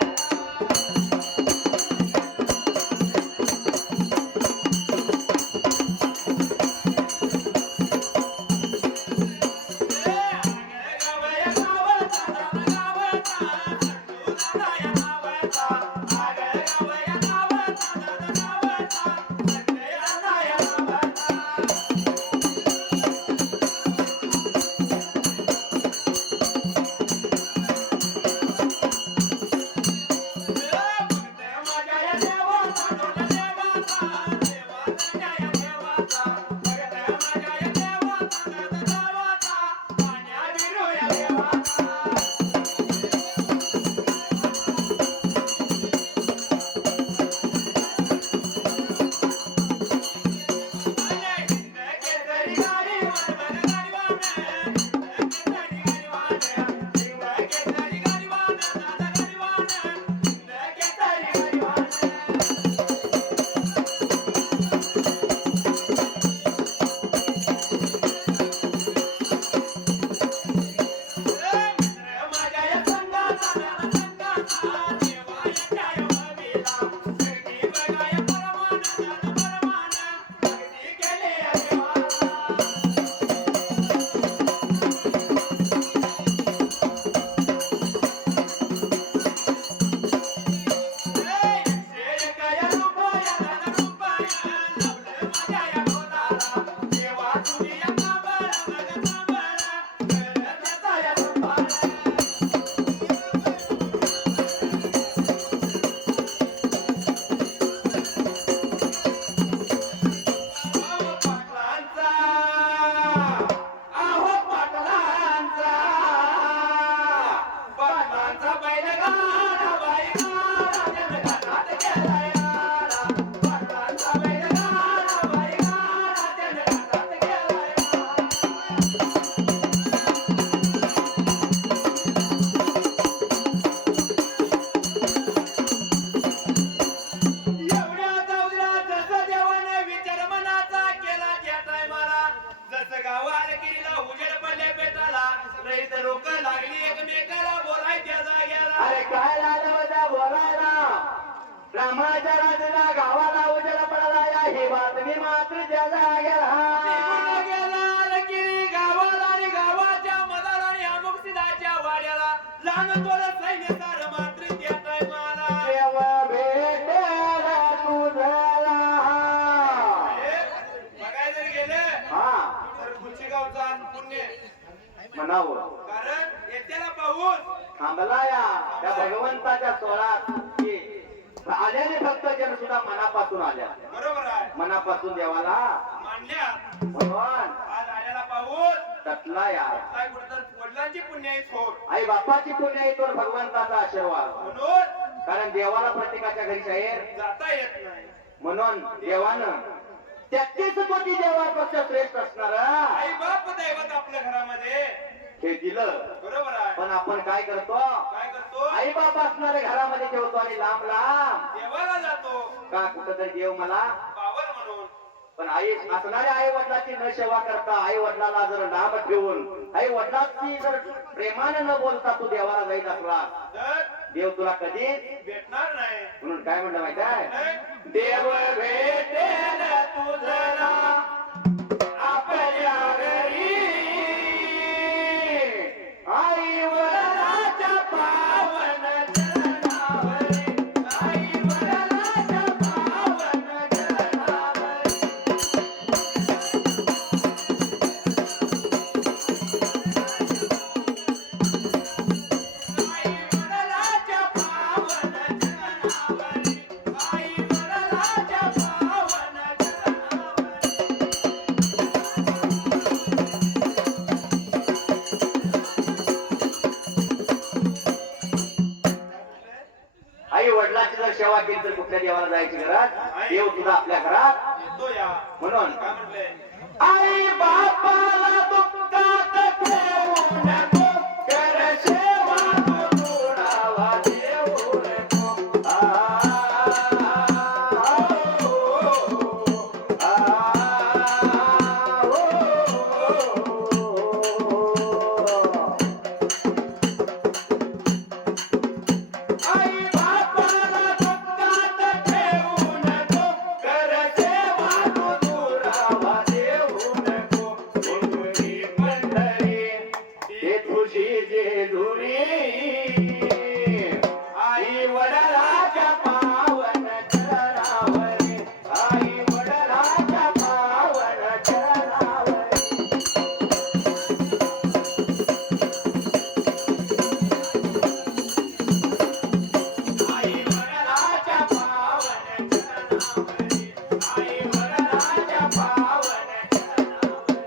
रामाच्या राजाला गावाला उजेड पडला या ही बातमी मात्र ज्याला गेला गावाला आणि गावाच्या मदाला आणि अमुक सिद्धाच्या वाड्याला जाणतो रे सैन्य सार मात्र देताय मला देव भेटेल तुझला बघायला जर गेलं हा तर कुलचेगावचा पुण्य म्हणावं कारण येत्याला पाऊस थांबला या त्या भगवंताच्या सोळात आल्याने फक्त जन सुद्धा मनापासून आल्या बरोबर आहे मनापासून देवाला मान्या भगवान आज आलेला पाऊस तटला या काय कुठं वडिलांची पुण्य आहे थोर आई बापाची पुण्य आहे तो भगवंताचा आशीर्वाद म्हणून कारण देवाला प्रत्येकाच्या घरी शाहीर जाता येत नाही म्हणून देवानं 33 कोटी देवापेक्षा श्रेष्ठ असणार आई बाप दैवत आपल्या घरामध्ये हे दिलं बरोबर आहे पण आपण काय करतो काय करतो आई बाप असणारे घरामध्ये ठेवतो आणि लांब लांब देवाला जातो का कुठंतरी देव मला पावन म्हणून पण आई असणाऱ्या आई वडिलाची न सेवा करता आई वडिलाला जर लांब ठेवून आई वडिलाची जर प्रेमाने न बोलता तू देवाला जाईत असला तर देव तुला कधी भेटणार नाही म्हणून काय म्हणलं माहिती आहे नाही? देव भेटेल तुझला आपल्या घरी आई वडिलाच्या पावन चरणावरी आई वडिलाच्या पावन चरणावरी आई वडिलाच्या पावन चरणावरी आई वडिलाच्या पावन चरणावरी आई वडिलाची जर सेवा केली तर कुठल्या देवाला जायची घरात देव तुझा आपल्या घरात येतो या म्हणून काय म्हणले आई बापाला दुःखात ठेवू नको कर सेवा तू सोडावा देऊ नको आई बापाला दुःखात ठेवू नको कर सेवा तू दुरावा देऊ नको तुझी पंढरी ते तुझी जेजुरी आई वडिलाच्या पावन चरणावरी आई वडिलाच्या पावन चरणावरी आई वडिलाच्या पावन चरणावरी आई वडिलाच्या पावन चरणावरी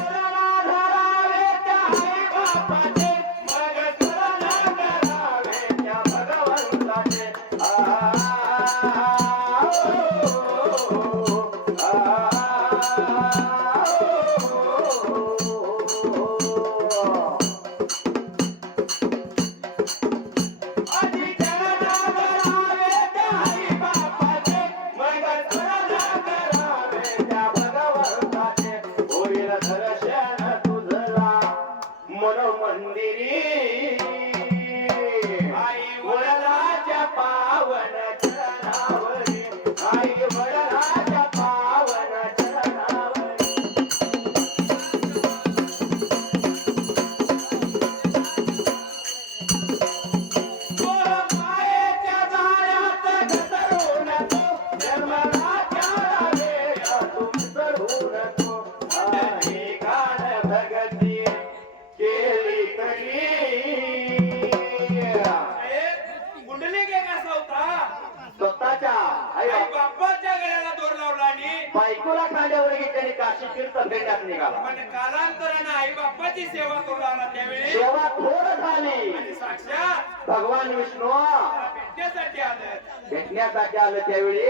धरावे त्या आई बापाचे मग तुला करावे त्या भगवंताचे आधी चरणा करावे त्या आई बापाचे मग तुला करावे त्या भगवंताचे होईल दर्शन तुझला मन मंदिरी आई वडिलाच्या पावन चरणावरी आई वडिलाच्या पावन चरणावरी मायेच्या जाळ्यात घसरू नको जन्मनाच्या वेळा तू विसरू नको आणि कान भगती केली तरी कुंडलिक एक असा होता स्वतःच्या आई आई बापाच्या गळ्याला दोर लावला आणि बायकोला खांद्यावर घेतल्याने काशी तीर्थ फेडण्यात निघाला पण कालांतराने आई बापाची सेवा करू लागला त्यावेळी सेवा थोड झाली आणि साक्षात भगवान विष्णू त्याला भेटण्यासाठी आलं भेटण्यासाठी आलं त्यावेळी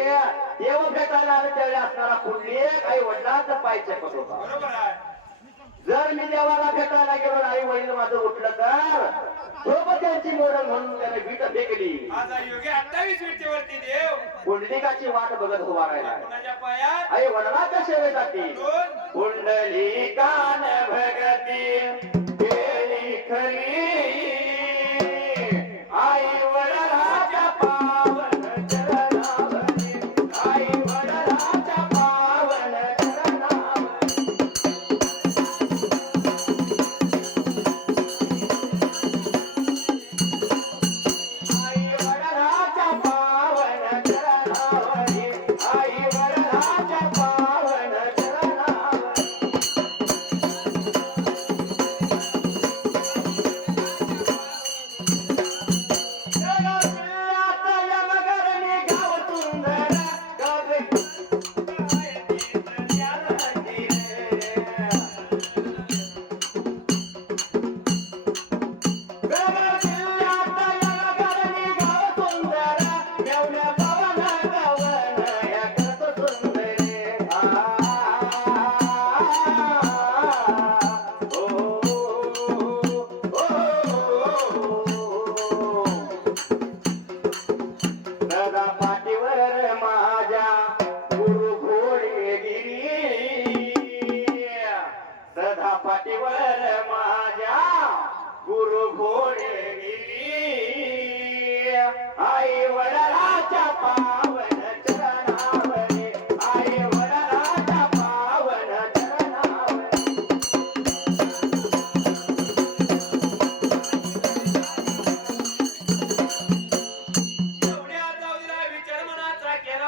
देव भेटायला आलं त्यावेळी असणारा कुंडली आई वडिलांचा पाय चकत होता बरोबर आहे जर मी देवाला भेटायला गेलो आई वडील माझं उठलं तर सोबत त्यांची मोडल म्हणून त्याने भीट फेकली आज योगी 28 विटेवरती देव पुंडलिकाची वाट बघत उभा राहिला कुणाच्या पायात आई वडिलांच्या सेवेसाठी दोन पुंडलिकान भगती केली खरी आई वडिलाच्या पावन चरणावरी आई वडिलाच्या पावन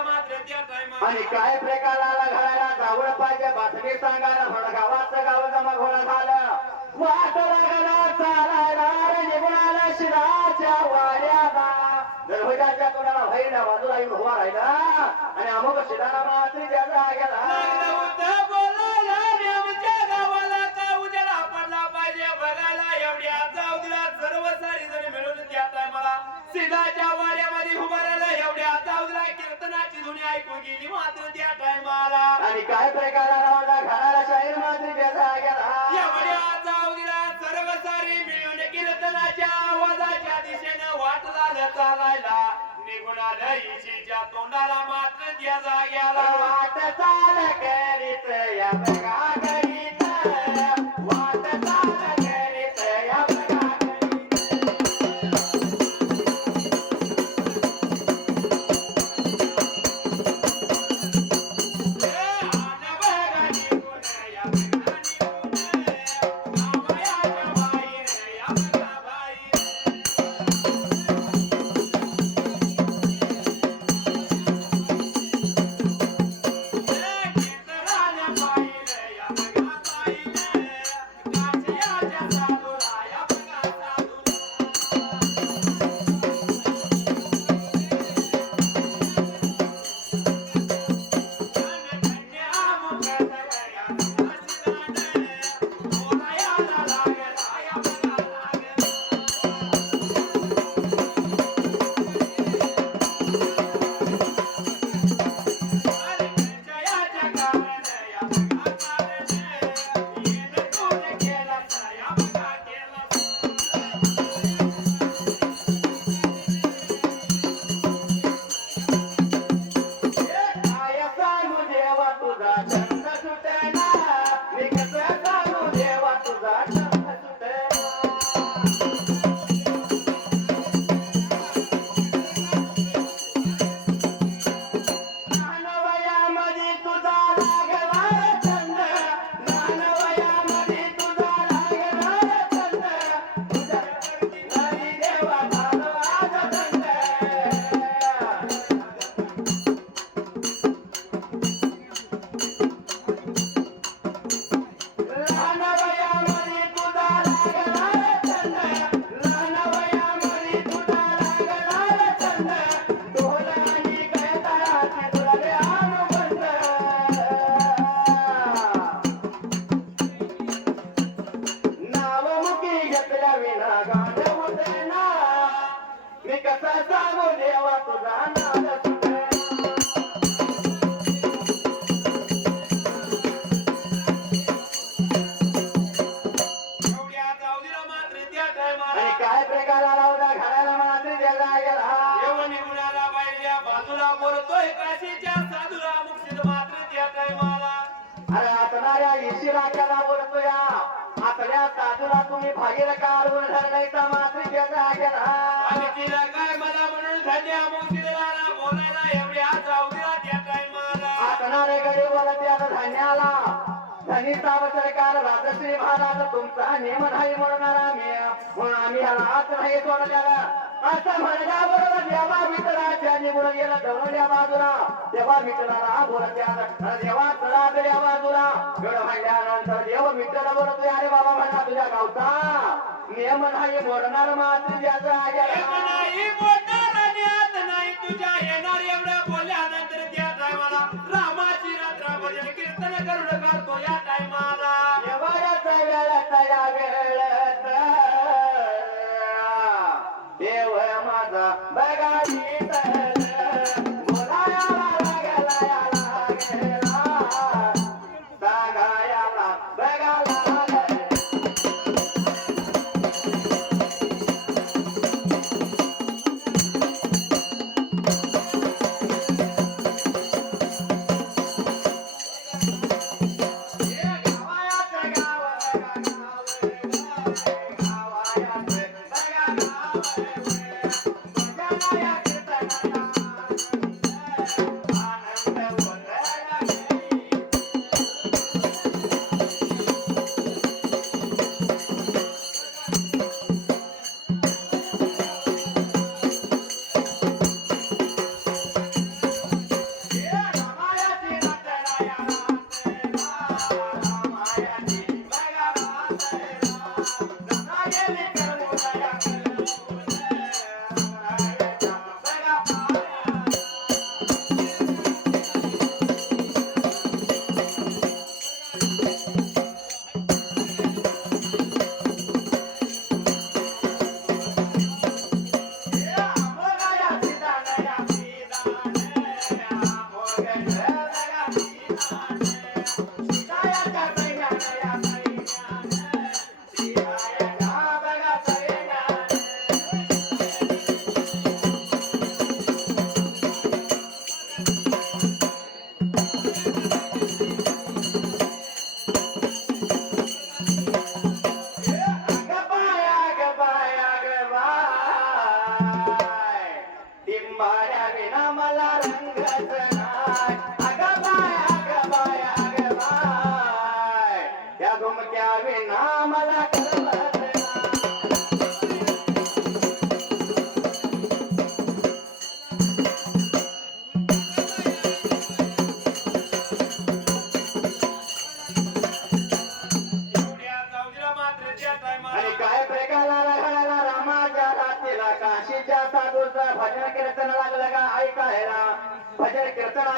मात्र त्या टायमाला आणि काय प्रकाराला घराला जावळ पाहिजे बातमी सांगायला म्हणून गावाचं गाव जमा घोळा झालं वाट लागला चालायला रे निघुणाला शिराच्या वाड्याला दरवाजाच्या कोणाला व्हायला बाजूला येऊन उभा राहिला आणि अमुक शिराला मात्रीच्या जागेला लागलं होतं बोलायला नेमच्या गावाला का उजेडा पडला पाहिजे बघायला एवढ्या जाऊ दिला सर्व सारी जण मिळून त्या टायमाला सिद्धाच्या वाड्यामध्ये उभा राहिला एवढ्या जाऊ दिला कीर्तनाची धुनी ऐकून गेली मात्र त्या टायमाला आणि काय प्रकाराला माझा घराला शाहीर मात्रीच्या जागेला एवढ्या जाऊ दिला सर्व सारी मिळून कीर्तनाच्या आवाजाच्या दिशेनं वाट झालं चालायला निघून आलं इशीच्या तोंडाला मात्र त्या जाग्याला वाट चाल करीत या बघा करीत वाट चाल करीत या बघा काय सांगू देवा तुझा छंद सुटेना मी कसं सांगू देवा तुझा छंद सुटेना नानवयामध्ये तुझा लागला रे छंद नानवयामध्ये तुझा लागला रे छंद तुझ्या हरी देवा झालो आज छंद लहान वयामध्ये तुझा लागला रे छंद लहान वयामध्ये तुझा लागला रे छंद ढोल आणि गळ्याची तुला अनुबंध नावमुखी घेतल्या विना गाणं होते ना मी कसा सांगू देवा तुझा नाद सुटे एवढ्या जाऊ दिला मात्र त्या आणि टायमाला काय प्रकाराला होता घराला मात्र जगा गेला जेवण निघुणाला बाहेरच्या बाजूला बोलतोय काशीच्या साधूला मुक्षित मात्र त्या टायमाला अरे असणाऱ्या इशिराच्याला बोलतो या आपल्या साधूला तुम्ही भागीर काढून धरण्याचा मात्र जगा गेला आणि तिला काय मला म्हणून धन्य मुक्षितला बोलायला एवढ्या जाऊ दिला त्या टायमाला असणारे गरीब त्या धान्याला धनीचा सरकार राजश्री महाराज तुमचा नेम नाही म्हणणार आम्ही ह्याला हात नाही सोडल्याला असं म्हणल्याबरोबर देवा मित्राच्या निघून गेला दवल्या बाजूला देवा मित्राला बोलत्या देवा चला या बाजूला एवढं म्हणल्यानंतर देव मित्राला बोलतोय अरे बाबा म्हणा तुझ्या गावचा नियम नाही बोलणार मात्र ज्याचा एक नाही बोलणार आणि आत नाही तुझ्या येणार एवढं बोलल्यानंतर त्या टायमाला रामाची रात्र भजन कीर्तन करून करतो या टायमाला देवाच्या वेळाचा या वेळात देव माझा बघा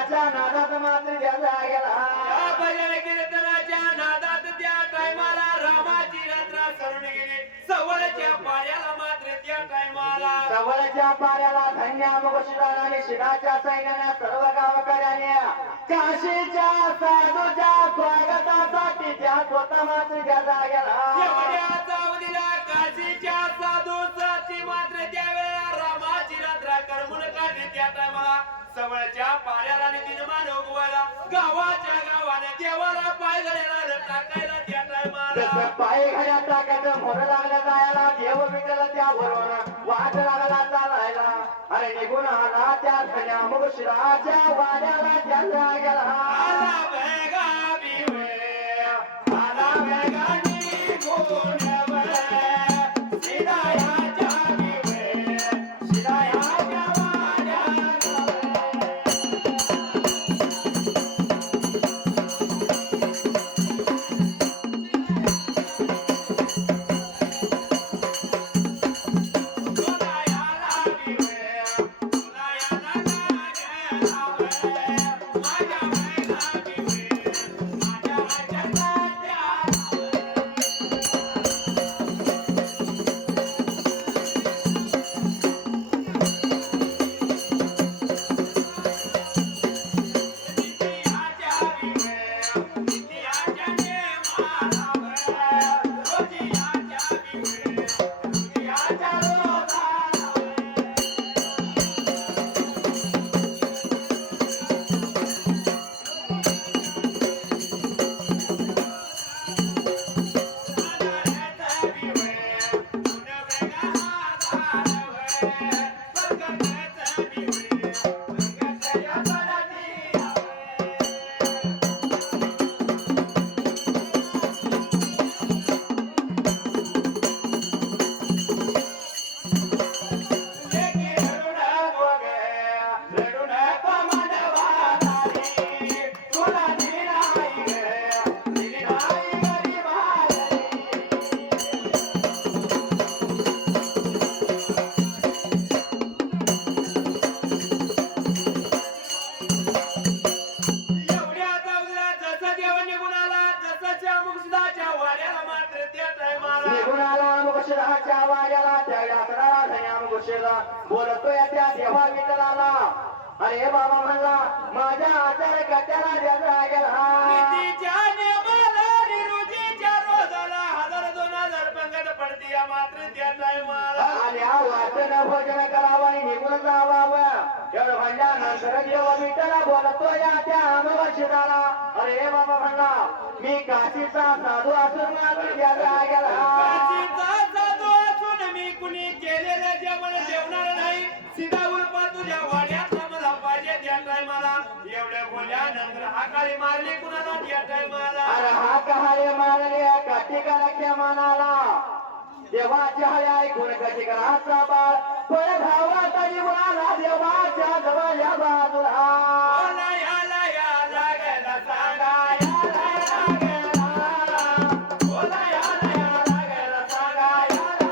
कीर्तनाच्या नादात मात्र ज्याचा गेला या भजन कीर्तनाच्या नादात त्या टायमाला रामाची यात्रा करून गेली सवळच्या पाऱ्याला मात्र त्या टायमाला सवरच्या पाऱ्याला धन्य मुगशिराने शिराच्या सैन्याने सर्व गावकऱ्याने काशीच्या साधूच्या स्वागतासाठी त्या स्वतः मात्र ज्याचा गेला एवढ्या जाऊनीला काशीच्या साधूची मात्र त्यावेळेला रामाची यात्रा करमून काढली त्या टायमाला सवळच्या पाऱ्याला दिनमान उगवायला गावाच्या गावाने देवाला पाय घालायला टाकायला त्या टायमाला जसं पाय घड्या टाकायचं मोर लागलं जायला देव विकला त्या बरोबर वाट लागला चालायला अरे निघून आला त्या धन्या मुगशिराच्या वाड्याला ज्याचा गेला आला बेगा बिवे आला बेगा निघून बरे सिदायाच्या बिवे सिदायाच्या वाड्याला बोलतोय त्या देवा विठ्ठलाला अरे बाबा म्हणला माझ्या आचार कट्याला ज्याचा गेला नीतीच्या नियमाला निरुजीच्या रोजाला 1000-2000 पंगत पडती या मात्र त्या टायमाला आल्या वाटण भोजन करावं आणि निघून जावावं एवढं म्हणल्यानंतर देव विठ्ठला बोलतोय त्या अमोघशिराला अरे बाबा म्हणला मी काशीचा साधू असून माझं ज्याचा गेला काशीचा साधू असून मी कुणी केलेलं जेवण जेवणार नाही सीधा उलपा तुझ्या वाड्यात मला पाहिजे त्या टायमाला एवढ्या बोलल्यानंतर हाकाळी मारली कुणाला त्या टायमाला अरे हा कहाळे मारले कटिकराच्या मनाला देवाच्या हळे ऐकून कटिकराचा बाळ पण धावला तरी मुलाला देवाच्या जवळ या बाजूला बोला याला या लागेला सांगा याला लागेला बोला याला या लागेला सांगा याला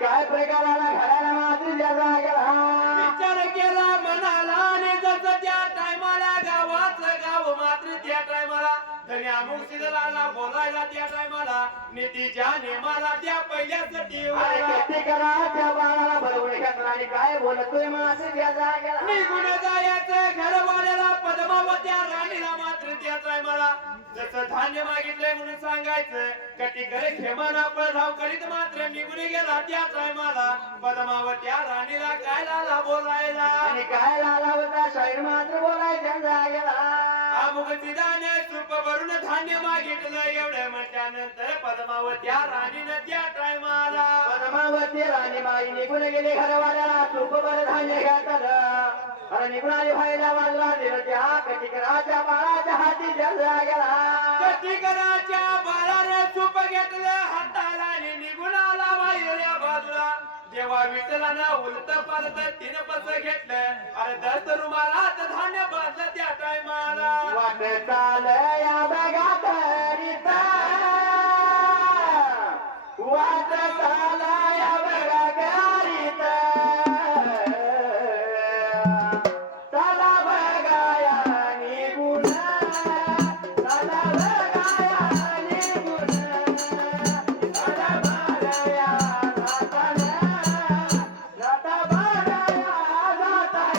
काय प्रकाराला घराला मातीच्या जागेला विचार केला मनाला आणि जसं त्या टायमाला गावाचं गाव मात्र त्या टायमाला धनी अमुक सिद्धलाला बोलायला त्या टायमाला नीतीच्या नेमाला त्या पहिल्याच अरे किती कराच्या बाळाला बरोबर घेतला आणि काय बोलतोय मातीच्या जागेला निघून जायचं घरवाल्याला पद्मावत्या राणीला मात्र त्या टायमाला जसं धान्य मागितलंय म्हणून सांगायचं कटी करे खेमाना पळधाव करीत मात्र निघून गेला त्या टायमाला पद्मावत्या राणीला काय लाला बोलायला आणि काय लाला होता शाहीर मात्र बोलायच्या जागेला अमुक सिदाने सूप भरून धान्य मागितलं एवढं म्हटल्यानंतर पद्मावत्या राणीनं त्या टायमाला पद्मावती राणी बाई निघून गेली घरवाल्याला तुपभर धान्य घातलं अरे निघून आली भाईला वाजला दिलं त्या कटिकराच्या बाळाच्या हातीच्या जागेला कटिकराच्या बाळाने सूप घेतलं हाताला आणि निघून आला बाहेर बाजूला जेव्हा विठ्ठलानं उलट पालत तीन पस घेतलं अरे दस्त रुमालात धान्य बांधलं त्या टायमाला वाट चाल या बघा करीता वाट चाल या बघा करीता चला बघाया निघून चला बघाया निघून चला बघाया जाताना जाता बघाया जाताना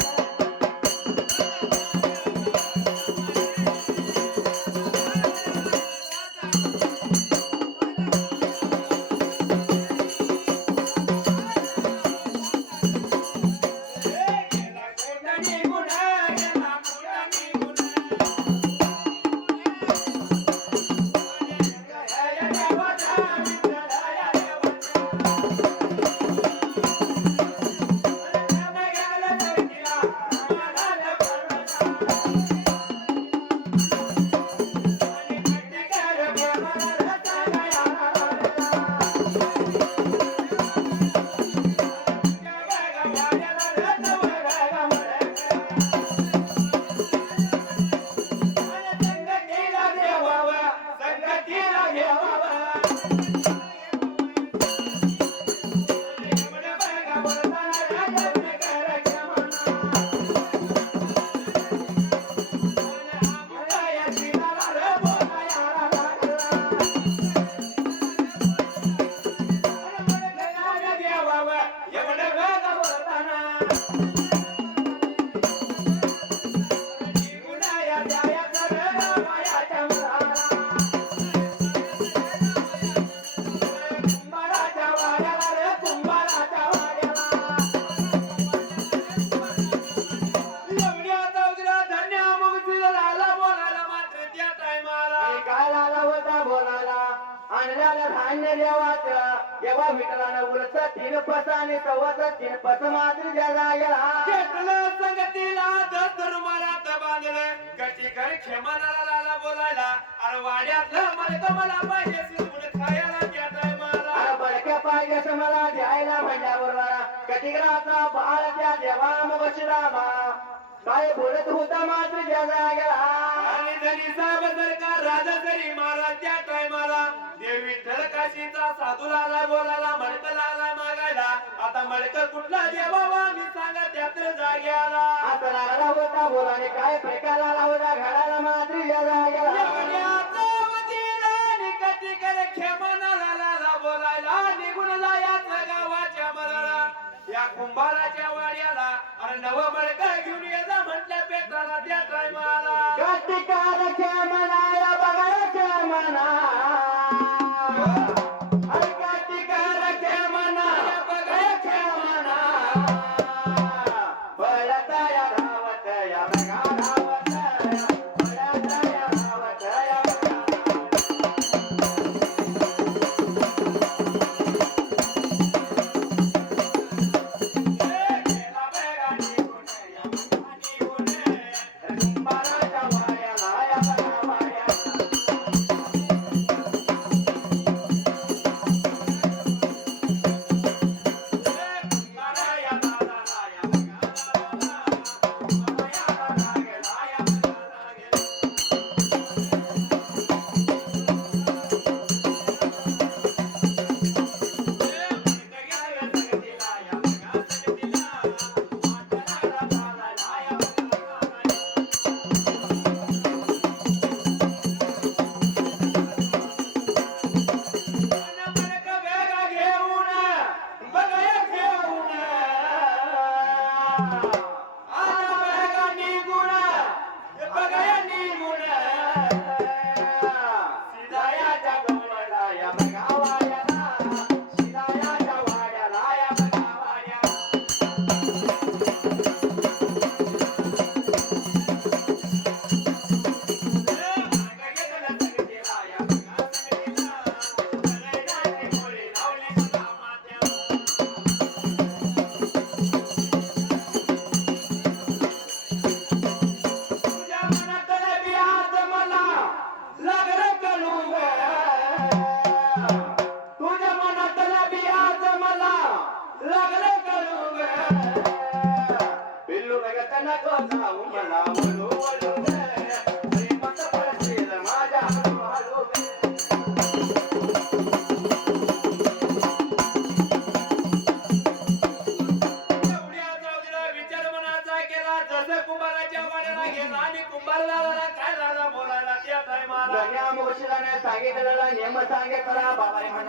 धान्य देवाचं जेव्हा विठ्ठलानं उलट तीन पस आणि चव्हाच तीन पस मात्र जागेला घेतलं संगतीला दस्त रुमालात बांधलं कटिकर खेमानाला लाला बोलायला अरे वाड्यातलं मला पाहिजे शिजवून खायला त्या टायमाला अरे बडक्या पाहिजे मला द्यायला म्हणल्याबरोबर कटिकराचा बाळ त्या देवा मग श्रीरामा काय बोलत होता मात्र जागेला आणि धनी साहेब सरकार राजा जरी महाराज त्या टायमाला देव विठ्ठल काशीचा साधू लाला बोलायला मडक लाला मागायला आता मडक कुठला देवावा मी सांगा त्यात जाग्याला आता लागला होता बोलाने काय प्रकार आला होता घराला मात्र जागेला कटिकर खेमानाला लाला बोलायला निघून जायचं गावाच्या मराला या कुंभाराच्या वाड्याला अरे नव मडक घेऊन येजा म्हटल्या पेटाला त्या टायमाला कटिकाराच्या मनाया बघायच्या मना अरे कटिकाराच्या मनाया बघायच्या मना पळता या धावत या बघा धावत या पळता या धावत या बघा कुंभाराच्या वाड्याला या बघा वाड्याला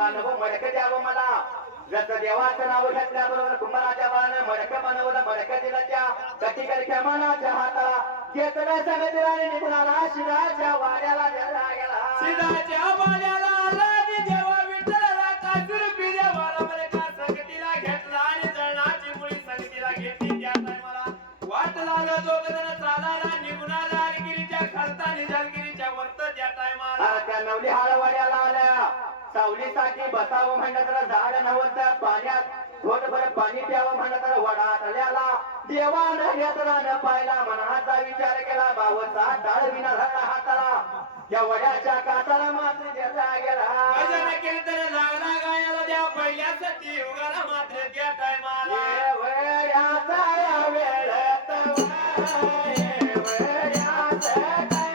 बघा नवं मडकं द्यावं मला जसं देवाचं नाव घेतल्याबरोबर कुंभाराच्या बाळानं मडकं बनवलं मडकं दिलं त्या कटिकरच्या मनाच्या हाताला घेतलं सगळं दिलं निघाला शिराच्या वाड्याला गेला सिदाच्या वाड्याला आला आणि देवा विठ्ठलाला काजूर देवाला मला का संगतीला घेतला आणि जळणाची मुळी संगतीला घेतली त्या टायमाला वाट लागलं दोघजण चालायला निघून आला आणि गिरीच्या खालतानी जलगिरीच्या वरत त्या टायमाला त्या नवली हाळवाड्याला आल्या सावलीसाठी बसावं म्हणलं तर झाड नव्हतं पाण्यात घोटभर पाणी प्यावं म्हणलं तर वडात आल्याला देवानं नेत्रानं पाहिला मनाचा विचार केला बावचा डाळ विना झाला हाताला या वड्याच्या काताला मात्र त्याचा गेला भजन कीर्तन लागला गायला त्या पहिल्यासाठी युगाला मात्र त्या टायमाला ये वड्याचा वेळत ये वड्याचा टायमात ये वड्याचा वेळत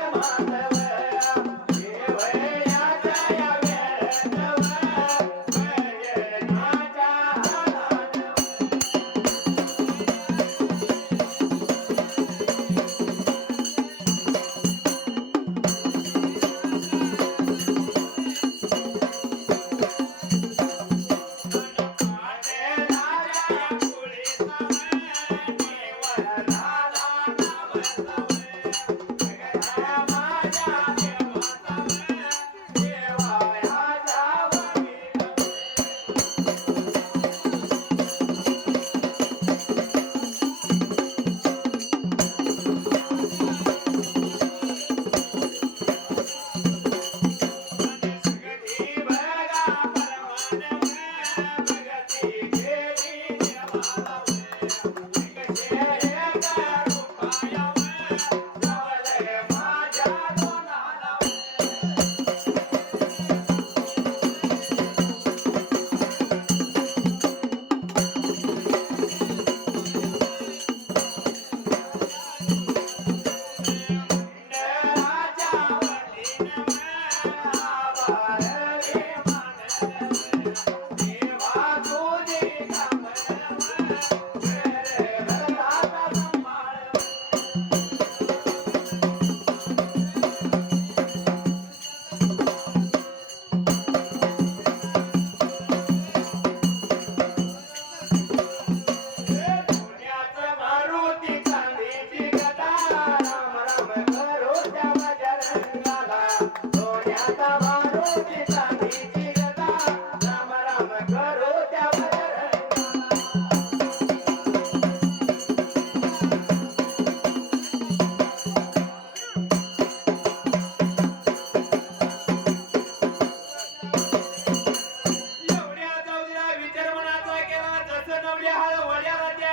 वड्याच्या हातात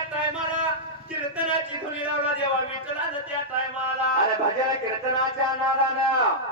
कीर्तनाची धुनी लावला देवा विठ्ठलानं त्या टायमाला अरे भजन कीर्तनाच्या नादानं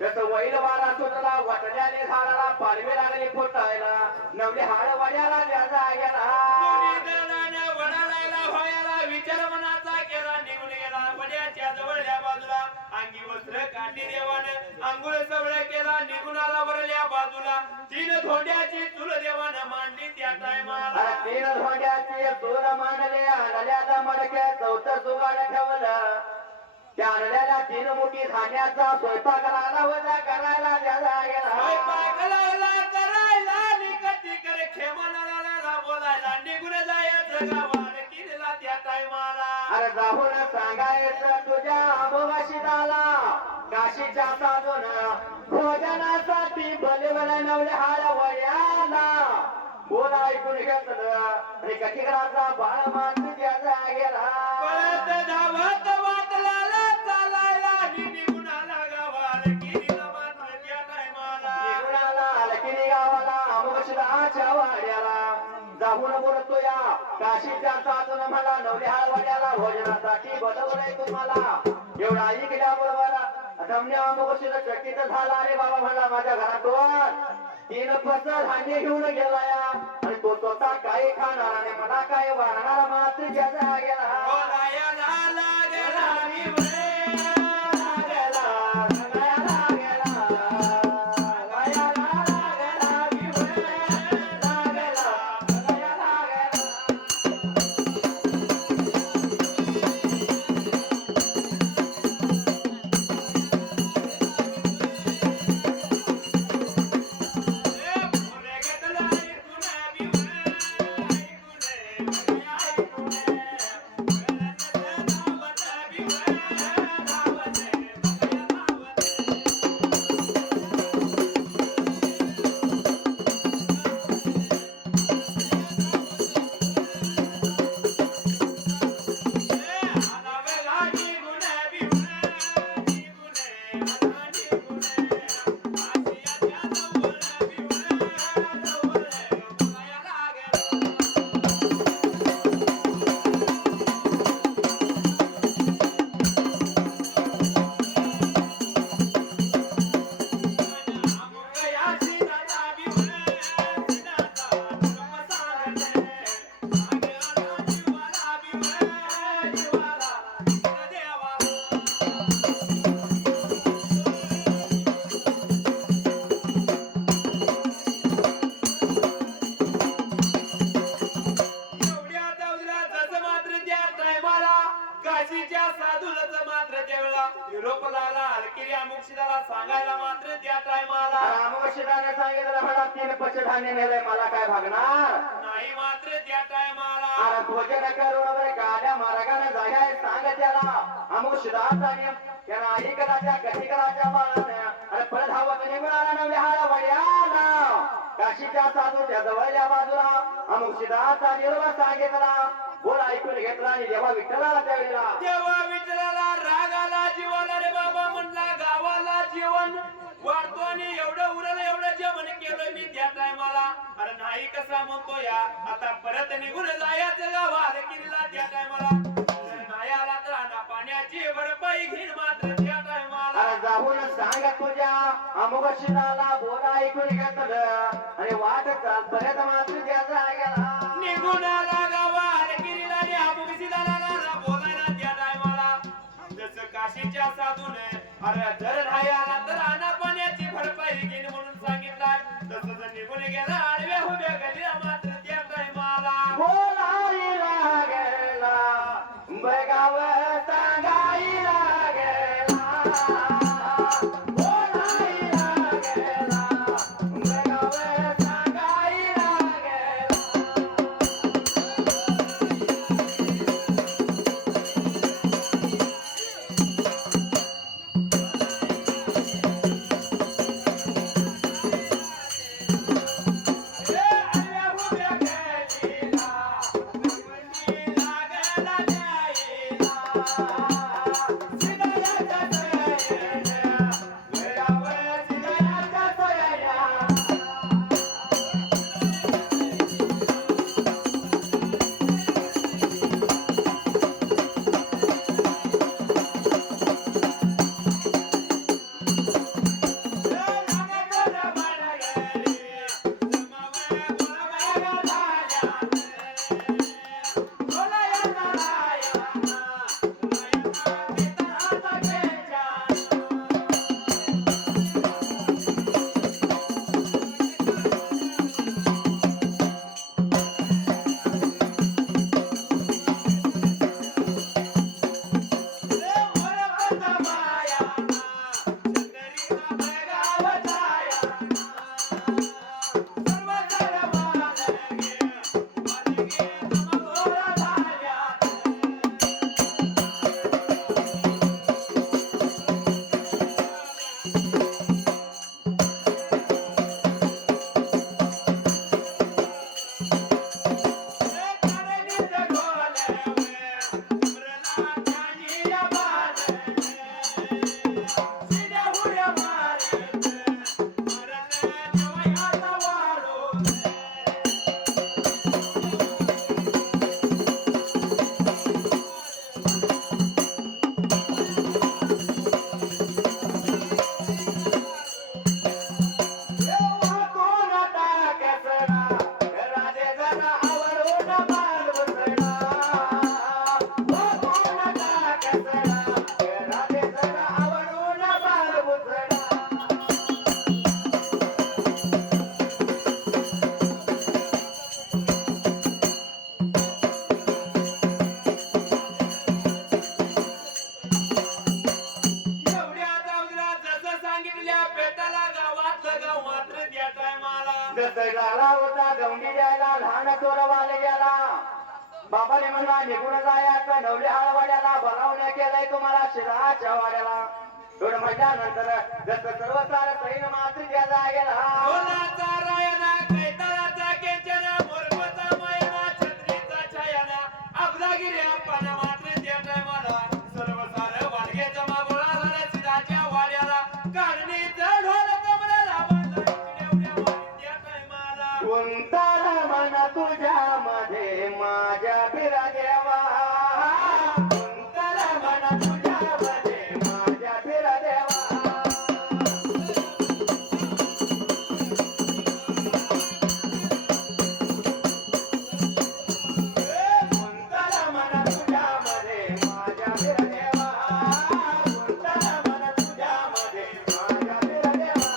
जसं वैल वारा सुटला वाटल्याने झाडाला पालवी लागली फुटायला नवली हाड वड्याला ज्याचा गेला दोन्ही दळानं वडालायला व्हायला विचार मनाचा केला निघून गेला वड्याच्या जवळल्या बाजूला अंगी वस्त्र काढली देवानं अंघोळ सवळ केला निघून आला वरल्या बाजूला तीन धोंड्याची चूल देवानं मांडली त्या टायमाला तीन धोंड्याची चूल मांडली आणल्याचा मडक्या चौथं जुगाड ठेवलं त्या आणलेल्या तीन मुठी धान्याचा स्वयंपाक लागला होता करायला ज्याचा गेला स्वयंपाक लागला करायला निकटी करे खेमानाला बोलायला निघून जायचं गावाला किल्ला त्या टायमाला अरे जाऊन सांगायचं तुझ्या अमवाशिदाला काशीच्या साधून भोजनासाठी बलिवला नवल्या हाड वड्याला बोला ऐकून घेतलं आणि कटिकराचा बाळ माणूस त्याचा गेला परत धावत वाटला चालायला निघून आला गावाला किल्ला मात्र त्या टायमाला निघून लकिनी गावाला अमोक्षदाच्या वाड्याला जाऊन बोलतो या काशीच्या साधून मला नवल्याहाळ वाड्याला भोजनासाठी बोलवलंय तुम्हाला एवढा ऐकल्याबरोबर रम्य अमोक्षित चकित झाला रे बाबा म्हणला माझ्या घरातून तीन पस धान्य घेऊन गेला या आणि तो स्वतः काही खाणार आणि मला काय वाढणार मात्र ज्याचा गेला बोलायला लागला विवरे धान्य नेलंय मला काय भागणार नाही मात्र त्या टायमाला अरे भोजन करून बरे गाड्या मार्गाने जागाय सांग त्याला अमुक सिद्धार्थ आणि त्याला ऐकलाच्या कटिकलाच्या बाळाने अरे परत धावत निघून आला ना विहारा वड्याला काशीच्या साधूच्या जवळच्या बाजूला अमुक सिद्धार्थ निर्वा सांगितला बोल ऐकून घेतला आणि देवा विठ्ठलाला त्यावेळेला तेव्हा विचाराला राग आला जीवाला रे बाबा म्हणला गावाला जेवण वाढतो आणि एवढं उरलं एवढं जेवण केलं मी त्या टायमाला अरे नाही कसा म्हणतो या आता परत निघून जायचं गावाला किल्ला त्या टायमाला नाही आला तर आणा पाण्याची भरपाई घेईन मात्र त्या टायमाला अरे जाऊन सांग तुझ्या अमुक शिदाला बोल ऐकून घेतलं आणि वाट चाल परत मात्र त्याचा गेला निघून आला गावाला किल्ला आणि अमुक शिदाला बोलायला त्या टायमाला जसं काशीच्या साधूने अरे जर नाही आला तर आणा पाण्याची भरपाई घेईन म्हणून सांगितलं तसं जर निघून गेला आडव्या उभ्या गलीला मात्र त्या टायमाला बोलायला गेला बगाव सांगायला गेला बोलायला गेला बगाव सांगायला गेला लागला होता गवंडी द्यायला लहान चोरवाले गेला बाबाने म्हणला निघून जायचं नवली हळवाड्याला बोलावण्या केलंय तुम्हाला शिराच्या वाड्याला थोडं म्हटल्यानंतर जसं सर्व सार सैन मात्र द्यायला गेला बोलाचा रायना कैताळाचा केचना मोरपचा मायना छत्रीचा छायाना अब्दागिरी आपण मात्र त्या टायमाला सर्व सार वाडगे जमा गोळा झाला सिराच्या वाड्याला कारणीचा ढोल कमरेला बांधला एवढ्या वाडी त्या टायमाला कोणता मन तुझ्या मध्ये माझ्या बिरा देवा कोणता मन तुझ्या मध्ये माझ्या बिरा देवा कोणता मन तुझ्या मध्ये माझ्या बिरा देवा कोणता मन तुझ्या मध्ये माझ्या बिरा देवा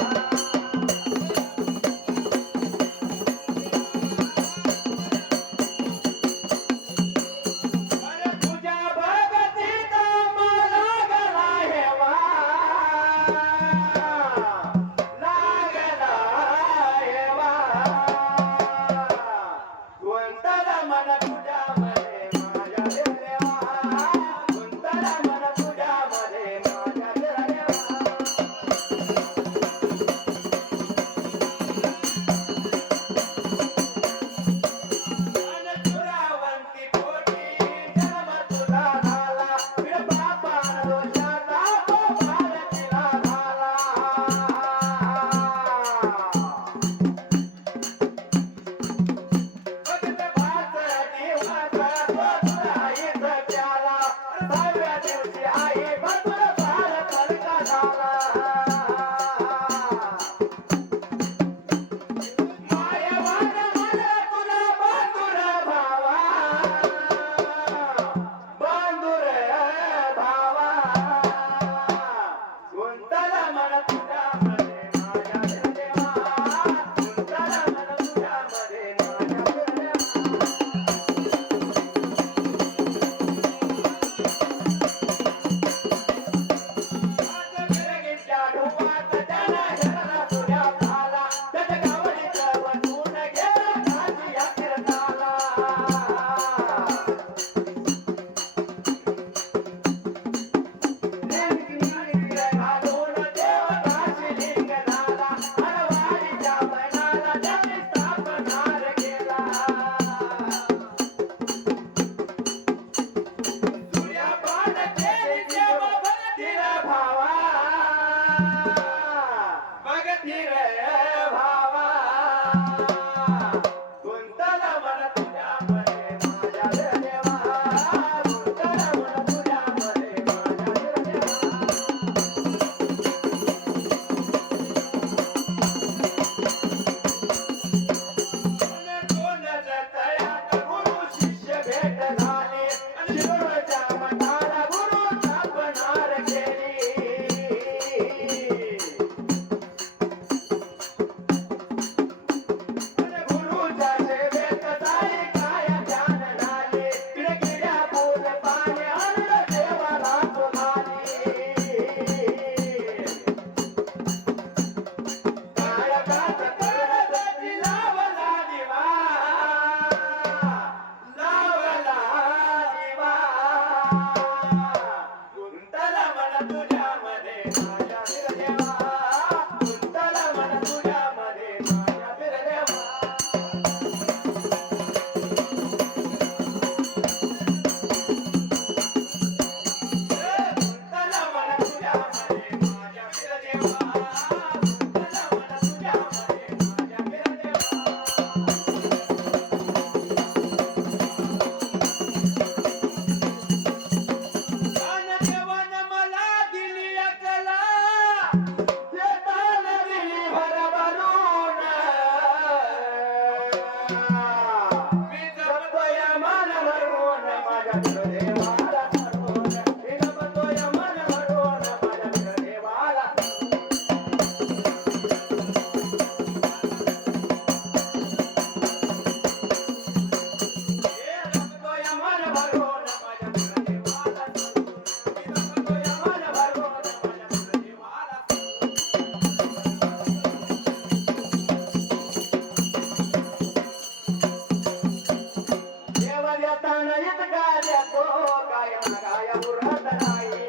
मी जपतोय मन भरून माझ्या देवाला धरून. मी जपतोय मन भरून माझ्या देवाला. हे जपतोय मन भरून माझ्या देवाला धरून. मी जपतोय मन भरून माझ्या देवाला. देव देताना इतका देतो काय मागाया उरत नाही.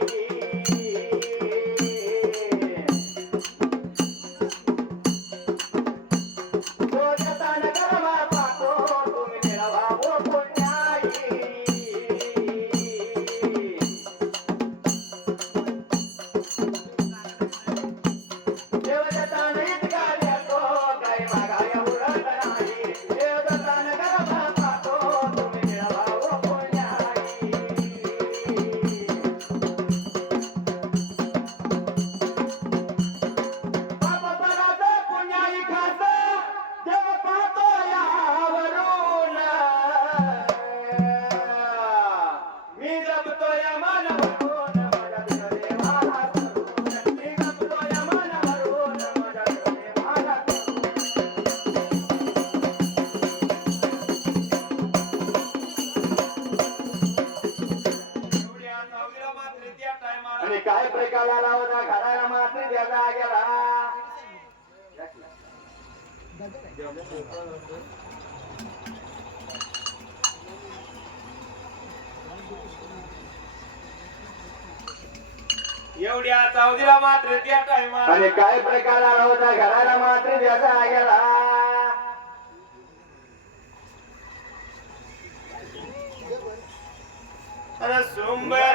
तो देताना गरबा पाहतो तुम्ही मिळवा ओ पुण्याई. देव देताना इतका देतो काय मागाया उरत नाही. देव देताना गरबा पाहतो तुम्ही मिळवा ओ पुण्याई. बापाचं पुण्याई खातं देव पाहतो यावरून. मी जपतोय मन भरून माझ्या देवाला धरून. मी जपतोय मन भरून माझ्या देवाला धरून. एवढ्या नववीला मात्र त्या टायमाला आणि काय प्रकार आला होता घराला मात्र त्याचा गेला. एवढ्या चौधीला मात्र त्या टायमाला आणि काय प्रकार आला होता घराला मात्र त्याचा गेला. अरे सुंबळ